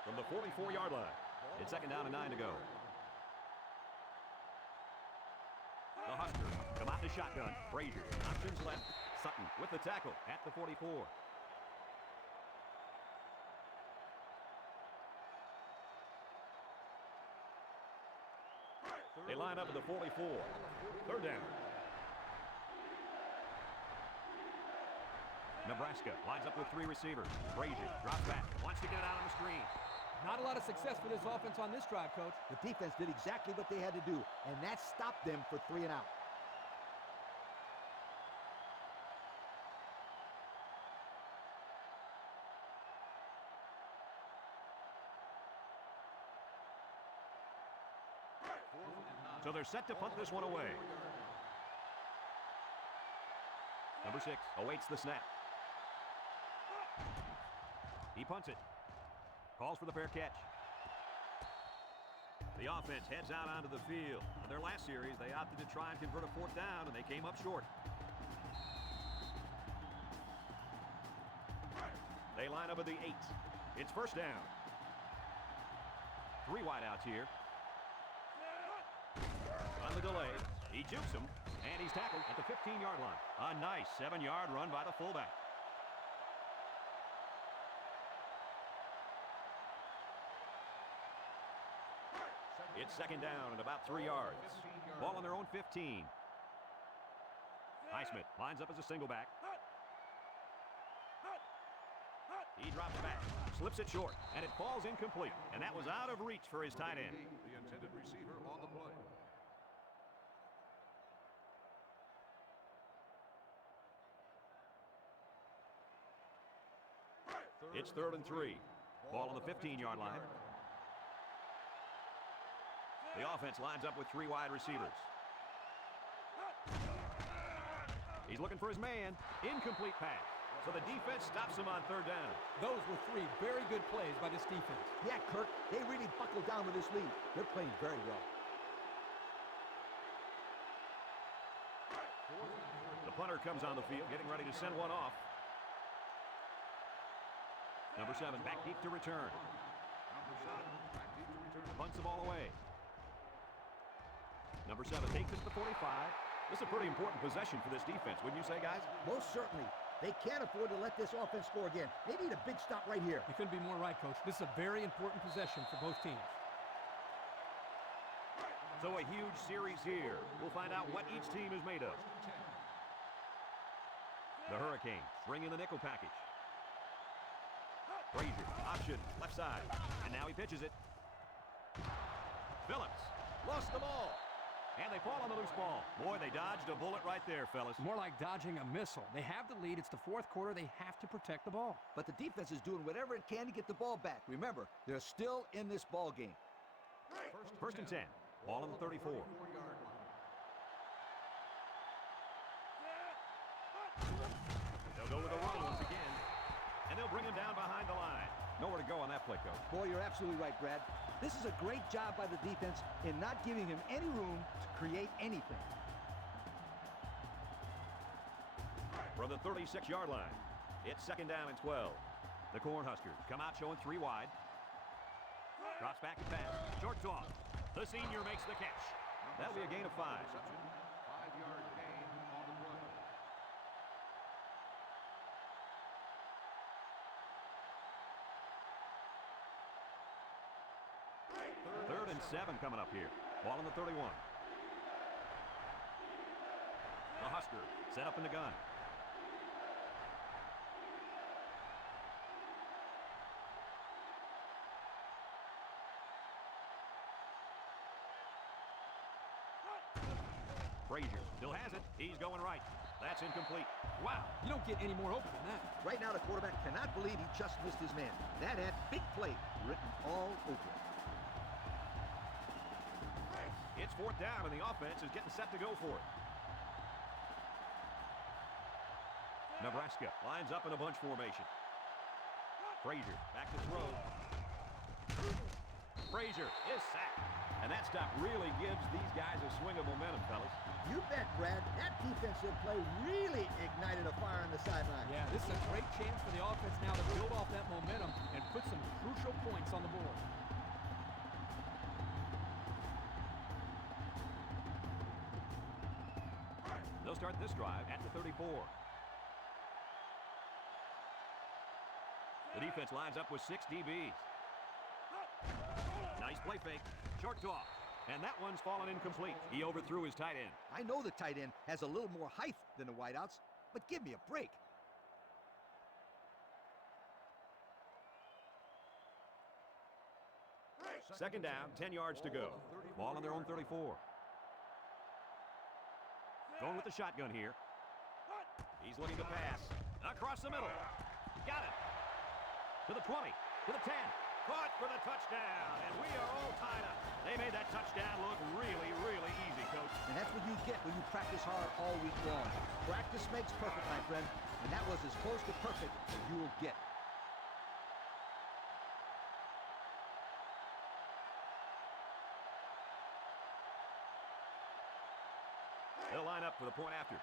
From the 44-yard line. It's 2nd down and 9 to go. The Huskers come out in the shotgun. Frazier, options left. Sutton with the tackle at the 44. They line up at the 44. 3rd down. Nebraska lines up with 3 receivers. Frazier drops back, wants to get it out on the screen. Not a lot of success for this offense on this drive, Coach. The defense did exactly what they had to do, and that stopped them for 3 and out. So they're set to punt this one away. Number 6 awaits the snap. He punts it. Calls for the fair catch. The offense heads out onto the field. In their last series, they opted to try and convert a 4th down, and they came up short. They line up at the 8. It's 1st down. 3 wideouts here. On the delay, he jukes him, and he's tackled at the 15-yard line. A nice 7-yard run by the fullback. It's 2nd down and about 3 yards. Ball on their own 15. Highsmith lines up as a single back. He drops back, slips it short, and it falls incomplete. And that was out of reach for his tight end. The intended receiver on the play. It's 3rd and 3. Ball on the 15-yard line. The offense lines up with 3 wide receivers. He's looking for his man. Incomplete pass. So the defense stops him on 3rd down. Those were 3 very good plays by this defense. Yeah, Kirk, they really buckled down with this lead. They're playing very well. The punter comes on the field, getting ready to send one off. Number 7, back deep to return. Punts the ball away. Number 7 takes it to the 45. This is a pretty important possession for this defense, wouldn't you say, guys? Most certainly. They can't afford to let this offense score again. They need a big stop right here. You couldn't be more right, Coach. This is a very important possession for both teams. So a huge series here. We'll find out what each team is made of. The Hurricanes bring in the nickel package. Frazier, option, left side. And now he pitches it. Phillips lost the ball. And they fall on the loose ball. Boy, they dodged a bullet right there, fellas. More like dodging a missile. They have the lead. It's the fourth quarter. They have to protect the ball. But the defense is doing whatever it can to get the ball back. Remember, they're still in this ball game. First and 10. Ball on the 34. They'll go with a run once again. And they'll bring him down behind the line. Nowhere to go on that play, Coach. Boy, you're absolutely right, Brad. This is a great job by the defense in not giving him any room to create anything. From the 36-yard line, it's second down and 12. The Cornhuskers come out showing 3 wide. Drops back and pass. Short toss. The senior makes the catch. That'll be a gain of 5. 5-yard gain on the play. Third and 7 coming up here. Ball on the 31. The Husker set up in the gun. Frazier still has it. He's going right. That's incomplete. Wow, you don't get any more open than that. Right now, the quarterback cannot believe he just missed his man. That had big play written all over it. It's fourth down, and the offense is getting set to go for it. Nebraska lines up in a bunch formation. Frazier back to throw. Frazier is sacked. And that stop really gives these guys a swing of momentum, fellas. You bet, Brad. That defensive play really ignited a fire on the sideline. Yeah, this is a great chance for the offense now to build off that momentum and put some crucial points on the board. They'll start this drive at the 34. The defense lines up with 6 DBs. Nice play fake. Short toss. And that one's fallen incomplete. He overthrew his tight end. I know the tight end has a little more height than the wideouts, but give me a break. Second down, 10 yards to go. Ball on their own 34. Going with the shotgun here. He's looking to pass. Across the middle. Got it. To the 20. To the 10. Caught for the touchdown. And we are all tied up. They made that touchdown look really, really easy, Coach. And that's what you get when you practice hard all week long. Practice makes perfect, my friend. And that was as close to perfect as you will get. They'll line up for the point after.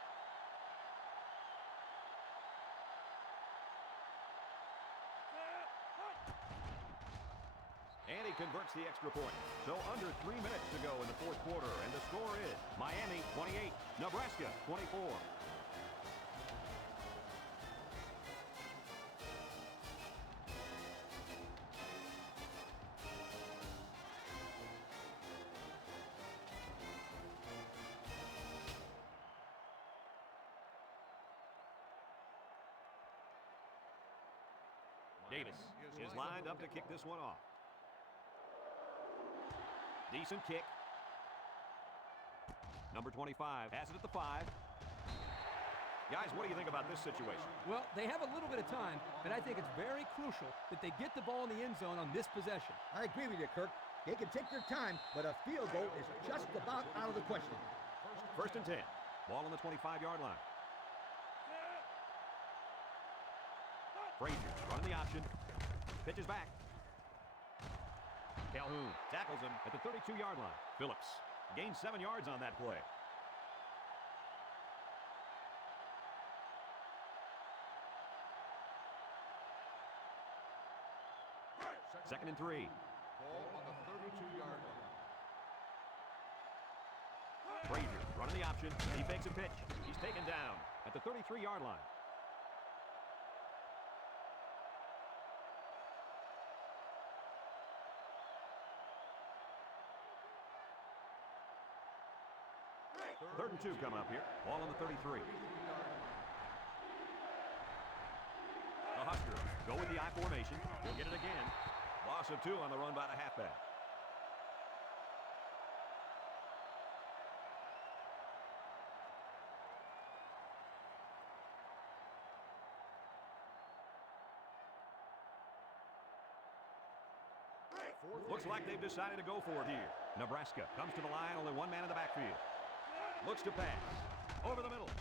And he converts the extra point. So under 3 minutes to go in the fourth quarter. And the score is Miami 28, Nebraska 24. Davis is lined up to kick this one off. Decent kick. Number 25 has it at the 5. Guys, what do you think about this situation? Well, they have a little bit of time, but I think it's very crucial that they get the ball in the end zone on this possession. I agree with you, Kirk. They can take their time, but a field goal is just about out of the question. First and 10. Ball on the 25-yard line. Frazier running the option. Pitches back. Calhoun tackles him at the 32-yard line. Phillips gains 7 yards on that play. Second and 3. Ball on the 32-yard line. Frazier running the option. He fakes a pitch. He's taken down at the 33-yard line. Third and 2 coming up here. Ball on the 33. The Huskers Go with the I formation. We'll get it again. Loss of 2 on the run by the halfback. Looks like they've decided to go for it here. Nebraska comes to the line, only one man in the backfield. Looks to pass. Over the middle.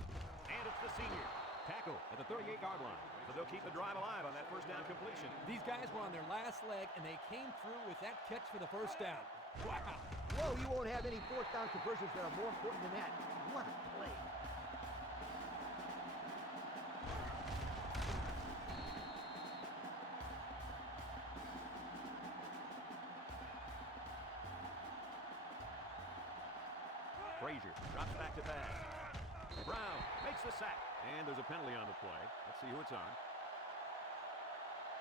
And it's the senior. Tackle at the 38-yard line. So they'll keep the drive alive on that first down completion. These guys were on their last leg, and they came through with that catch for the first down. Wow. Whoa, you won't have any fourth down conversions that are more important than that. What a play. Frazier drops back to pass. Brown makes the sack. And there's a penalty on the play. Let's see who it's on.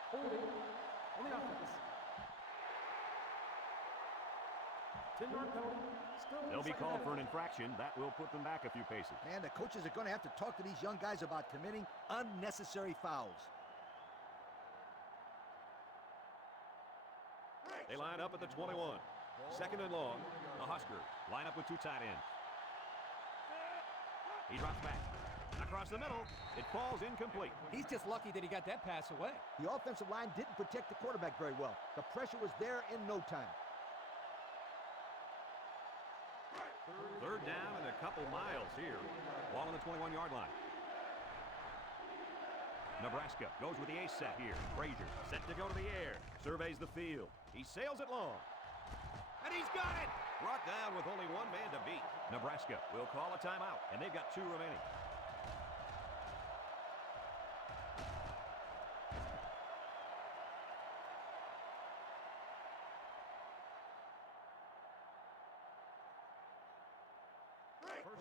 Holding on the offense. 10-yard penalty. Still They'll be second called down. for an infraction. That will put them back a few paces. Man, the coaches are going to have to talk to these young guys about committing unnecessary fouls. They line up at the 21. Second and long. The Huskers line up with 2 tight ends. He drops back. Across the middle. It falls incomplete. He's just lucky that he got that pass away. The offensive line didn't protect the quarterback very well. The pressure was there in no time. Third down and a couple miles here. Ball on the 21-yard line. Nebraska goes with the ace set here. Frazier set to go to the air. Surveys the field. He sails it long. And he's got it! Brought down with only one man to beat. Nebraska will call a timeout, and they've got 2 remaining.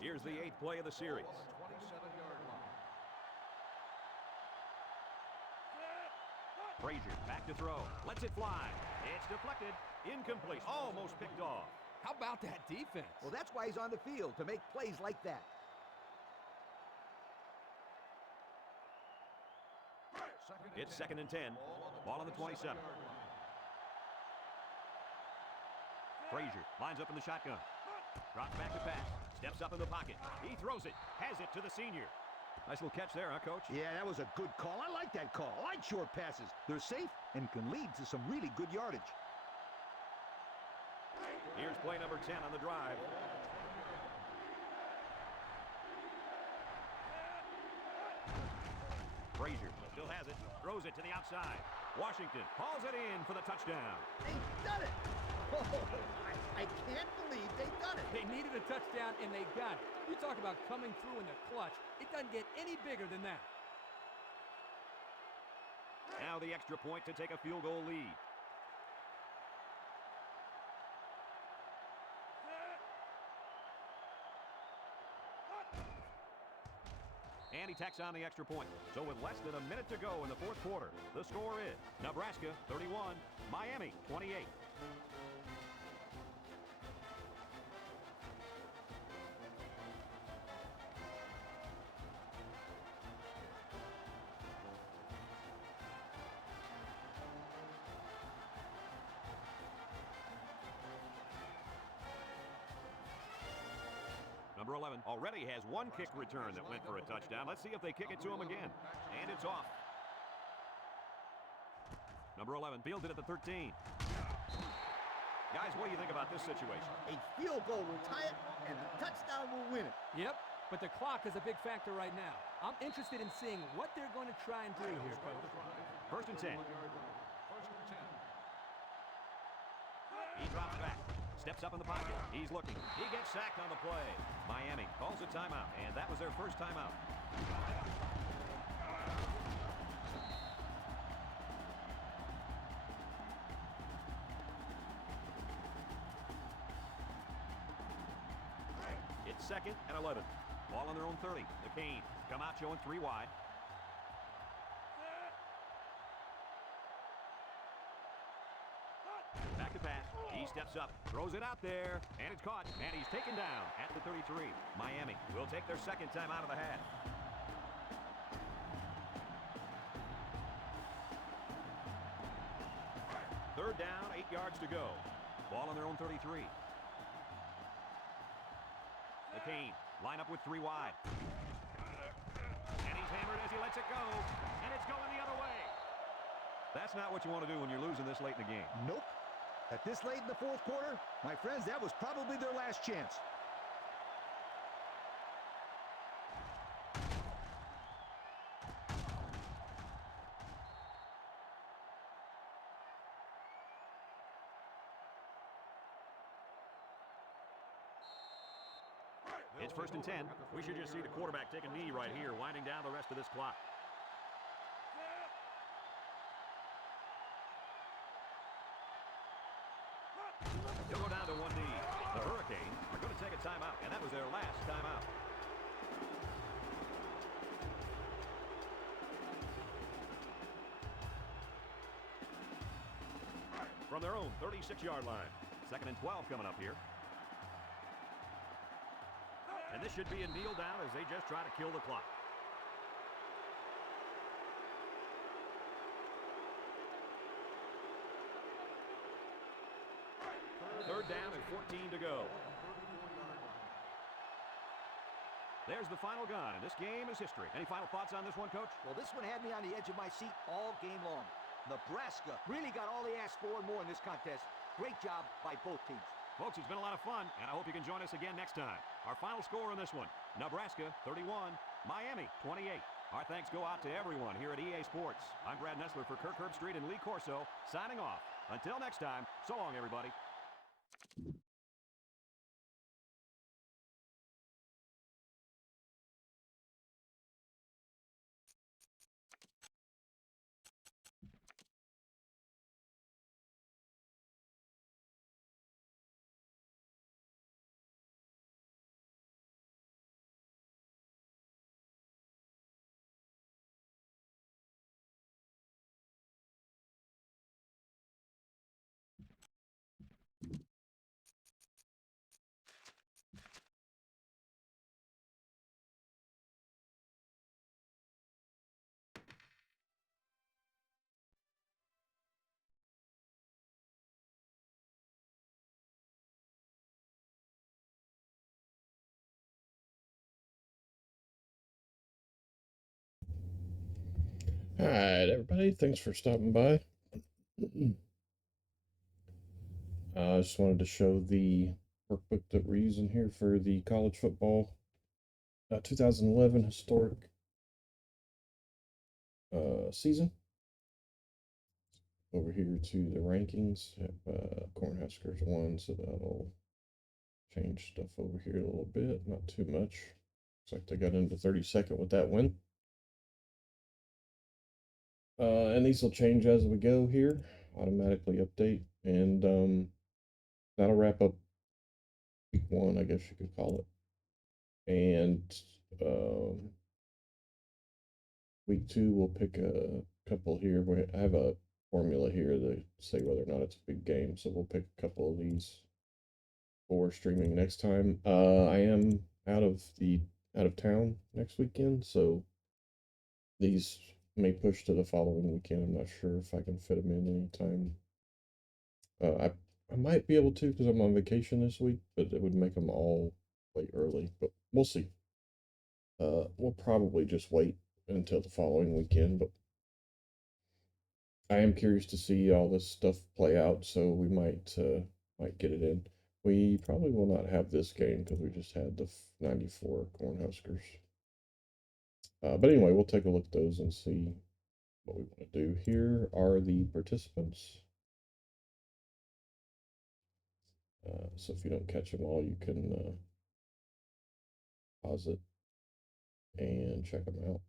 Here's the 8th play of the series. 27-yard line. Frazier back to throw. Lets it fly. It's deflected. Incomplete. Almost picked off. How about that defense? Well, that's why he's on the field, to make plays like that. It's 2nd and 10. Ball on the 27. Frazier lines up in the shotgun. Drops back to pass. Steps up in the pocket. He throws it. Has it to the senior. Nice little catch there, huh, Coach? Yeah, that was a good call. I like that call. I like short passes. They're safe and can lead to some really good yardage. Here's play number 10 on the drive. Frazier still has it. Throws it to the outside. Washington hauls it in for the touchdown. They've done it. Oh, I can't believe they've done it. They needed a touchdown, and they got it. You talk about coming through in the clutch. It doesn't get any bigger than that. Now the extra point to take a field goal lead. And he tacks on the extra point. So with less than a minute to go in the 4th quarter, the score is Nebraska 31, Miami 28. Number 11 already has 1 kick return that went for a touchdown. Let's see if they kick it to him again. And it's off. Number 11 fielded at the 13. Guys, what do you think about this situation? A field goal will tie it, and a touchdown will win it. Yep, but the clock is a big factor right now. I'm interested in seeing what they're going to try and do here, Coach. 1st and 10. 1st and 10. He drops back. Steps up in the pocket. He's looking. He gets sacked on the play. Miami calls a timeout, and that was their first timeout. It's 2nd and 11. Ball on their own 30. The Canes come out showing 3 wide. Back to pass. He steps up, throws it out there, and it's caught, and he's taken down at the 33. Miami will take their 2nd time out of the half. Third down, 8 yards to go. Ball on their own 33. McCain, line up with 3 wide. And he's hammered as he lets it go. And it's going the other way. That's not what you want to do when you're losing this late in the game. Nope. At this late in the fourth quarter, my friends, that was probably their last chance. It's 1st and 10. We should just see the quarterback take a knee right here, winding down the rest of this clock. He'll go down to 1 knee. The Hurricanes are going to take a timeout, and that was their last timeout. From their own 36-yard line. 2nd and 12 coming up here. And this should be a kneel down as they just try to kill the clock. Third down and 14 to go. There's the final gun, and this game is history. Any final thoughts on this one, Coach? Well, this one had me on the edge of my seat all game long. Nebraska really got all they asked for and more in this contest. Great job by both teams. Folks, it's been a lot of fun, and I hope you can join us again next time. Our final score on this one, Nebraska 31, Miami 28. Our thanks go out to everyone here at EA Sports. I'm Brad Nessler for Kirk Herbstreit and Lee Corso, signing off. Until next time, so long, everybody. All right, everybody. Thanks for stopping by. I just wanted to show the workbook that we're using here for the college football 2011 historic season. Over here to the rankings. Cornhuskers won, so that'll change stuff over here a little bit. Not too much. Looks like they got into 32nd with that win. And these will change as we go here, automatically update, and that'll wrap up week 1, I guess you could call it. And week 2, we'll pick a couple here. I have a formula here to say whether or not it's a big game, so we'll pick a couple of these for streaming next time. I am out of town next weekend, so these may push to the following weekend. I'm not sure if I can fit them in anytime. I might be able to because I'm on vacation this week, but it would make them all way early. But we'll see. We'll probably just wait until the following weekend. But I am curious to see all this stuff play out, so we might get it in. We probably will not have this game because we just had the 94 Cornhuskers. But anyway, we'll take a look at those and see what we want to do. Here are the participants. So if you don't catch them all, you can pause it and check them out.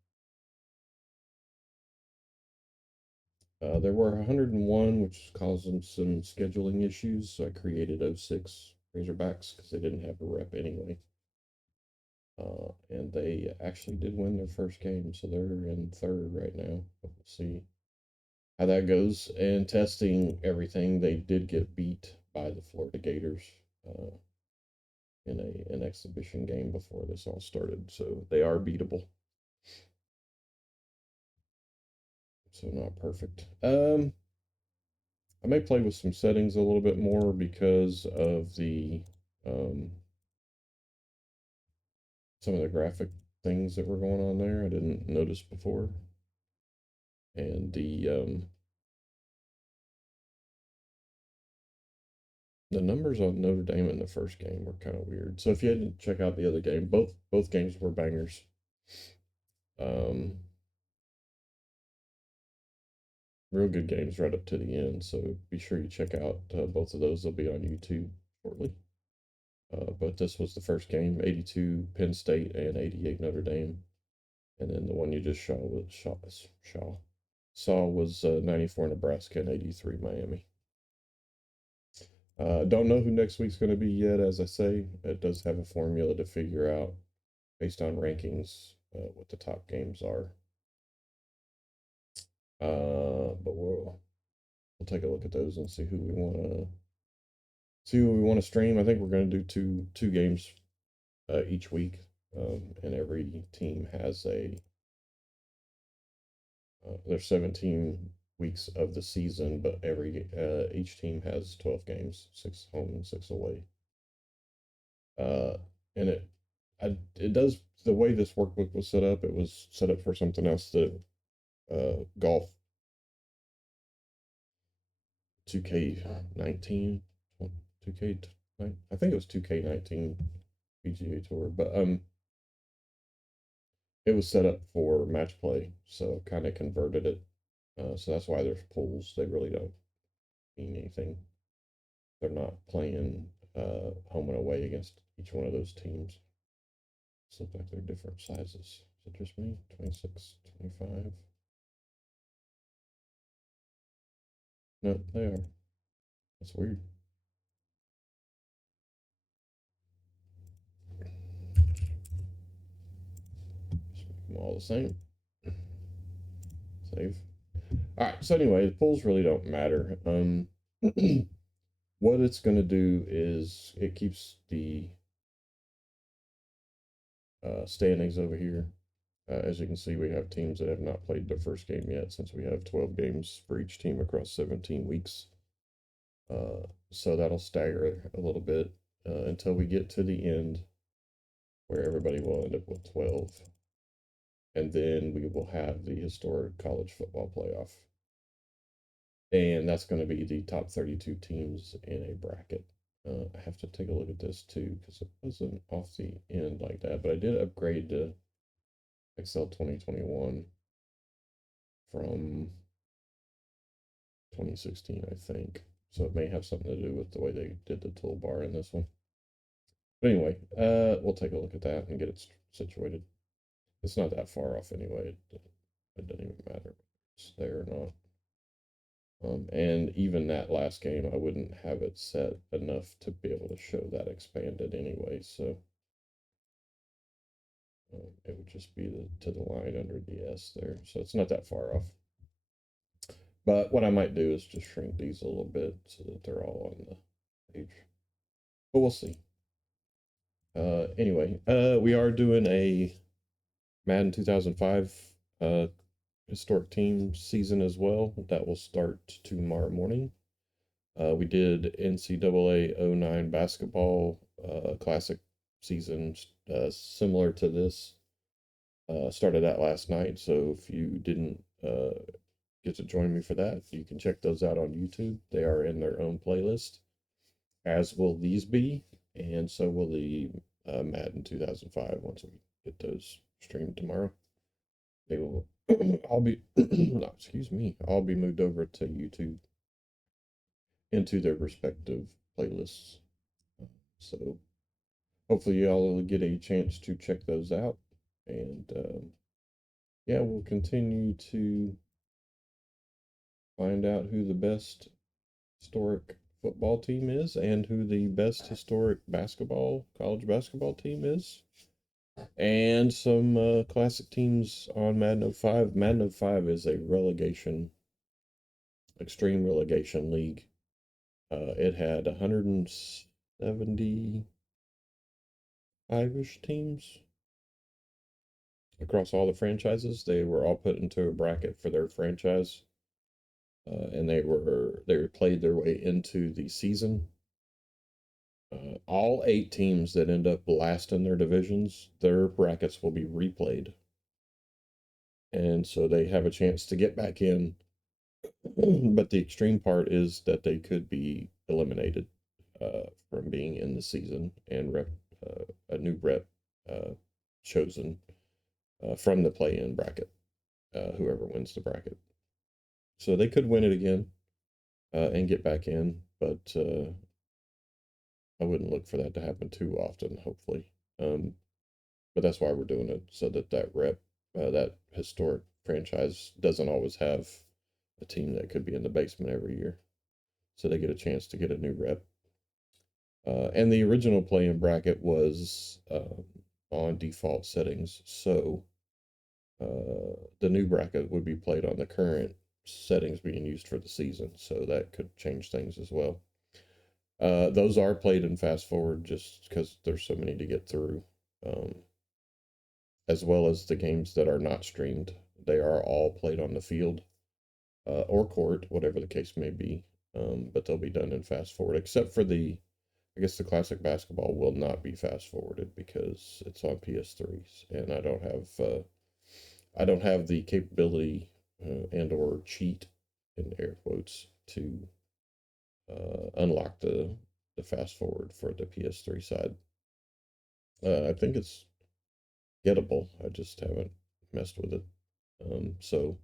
There were 101, which is causing some scheduling issues, so I created 06 Razorbacks because they didn't have a rep anyway. And they actually did win their first game, so they're in 3rd right now. We'll see how that goes. And testing everything, they did get beat by the Florida Gators in an exhibition game before this all started, so they are beatable. So not perfect. I may play with some settings a little bit more because of the some of the graphic things that were going on there I didn't notice before. And the numbers on Notre Dame in the first game were kind of weird. So if you hadn't check out the other game, both games were bangers. Real good games right up to the end. So be sure you check out both of those. They'll be on YouTube shortly. But this was the first game, 82 Penn State and 88 Notre Dame. And then the one you just saw was 94 Nebraska and 83 Miami. Don't know who next week's going to be yet, as I say. It does have a formula to figure out based on rankings what the top games are. But we'll take a look at those and see who we want to stream. I think we're going to do two games each week, and every team has there's 17 weeks of the season, but each team has 12 games, 6 home and 6 away. And it does, the way this workbook was set up, it was set up for something else that golf 2K19, 2K, I think it was 2K19 PGA Tour, but it was set up for match play, so kind of converted it. So that's why there's pools. They really don't mean anything. They're not playing home and away against each one of those teams. This looks like they're different sizes. Is it just me? 26, 25. No, they are. That's weird. Just make them all the same. Save. All right. So anyway, the pools really don't matter. What it's going to do is it keeps the standings over here. As you can see, we have teams that have not played their first game yet, since we have 12 games for each team across 17 weeks. So that'll stagger a little bit until we get to the end, where everybody will end up with 12. And then we will have the historic college football playoff. And that's going to be the top 32 teams in a bracket. I have to take a look at this too, because it wasn't off the end like that. But I did upgrade to Excel 2021 from 2016, I think. So it may have something to do with the way they did the toolbar in this one. But anyway, we'll take a look at that and get it situated. It's not that far off anyway. It doesn't even matter if it's there or not. And even that last game, I wouldn't have it set enough to be able to show that expanded anyway. So it would just be to the line under the S there. So it's not that far off. But what I might do is just shrink these a little bit so that they're all on the page. But we'll see. Anyway, we are doing a Madden 2005 historic team season as well. That will start tomorrow morning. We did NCAA 09 basketball classic season similar to this. Started that last night, so if you didn't get to join me for that, you can check those out on YouTube. They are in their own playlist, as will these be, and so will the Madden 2005 once we get those streamed tomorrow. They will I'll be excuse me, I'll be moved over to YouTube into their respective playlists. So hopefully y'all will get a chance to check those out. And yeah, we'll continue to find out who the best historic football team is and who the best historic college basketball team is. And some classic teams on Madden 05. Madden 05 is a extreme relegation league. It had 175-ish teams across all the franchises. They were all put into a bracket for their franchise. and they played their way into the season. All 8 teams that end up last in their divisions, their brackets will be replayed, and so they have a chance to get back in. But the extreme part is that they could be eliminated from being in the season, and a new rep chosen from the play-in bracket, whoever wins the bracket. So they could win it again and get back in, but I wouldn't look for that to happen too often, hopefully. But that's why we're doing it, so that rep, that historic franchise doesn't always have a team that could be in the basement every year. So they get a chance to get a new rep. And the original play-in bracket was on default settings, so the new bracket would be played on the current settings being used for the season, so that could change things as well. Those are played in fast forward just because there's so many to get through, as well as the games that are not streamed. They are all played on the field or court, whatever the case may be, but they'll be done in fast forward, except for I guess the classic basketball will not be fast forwarded because it's on PS3s, and I don't have the capability and or cheat in air quotes to unlock the fast forward for the PS3 side. I think it's gettable. I just haven't messed with it. So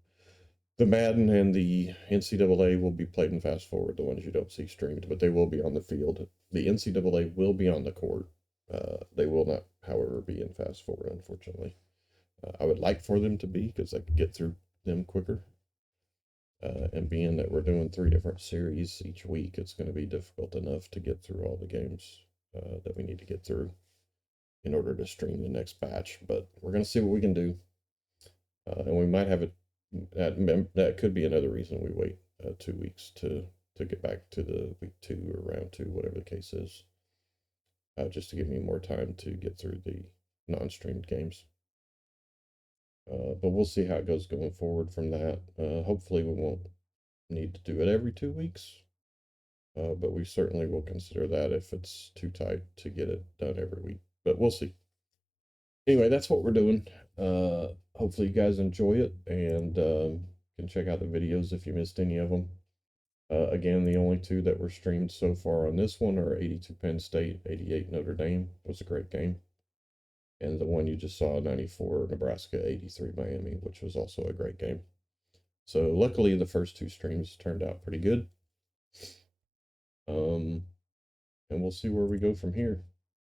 the Madden and the NCAA will be played in fast forward, the ones you don't see streamed, but they will be on the field. The NCAA will be on the court. They will not, however, be in fast forward, unfortunately. I would like for them to be, because I could get through them quicker. And being that we're doing 3 different series each week, it's going to be difficult enough to get through all the games that we need to get through in order to stream the next batch. But we're going to see what we can do. And we might have it. That could be another reason we wait 2 weeks to get back to the week 2 or round 2, whatever the case is, just to give me more time to get through the non-streamed games. But we'll see how it goes going forward from that. Hopefully we won't need to do it every 2 weeks, but we certainly will consider that if it's too tight to get it done every week. But we'll see. Anyway, that's what we're doing. Hopefully you guys enjoy it, and can check out the videos if you missed any of them. Again, the only 2 that were streamed so far on this one are 82 Penn State, 88 Notre Dame. It was a great game. And the one you just saw, 94 Nebraska, 83 Miami, which was also a great game. So luckily the first 2 streams turned out pretty good. And we'll see where we go from here.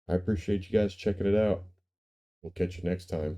I appreciate you guys checking it out. We'll catch you next time.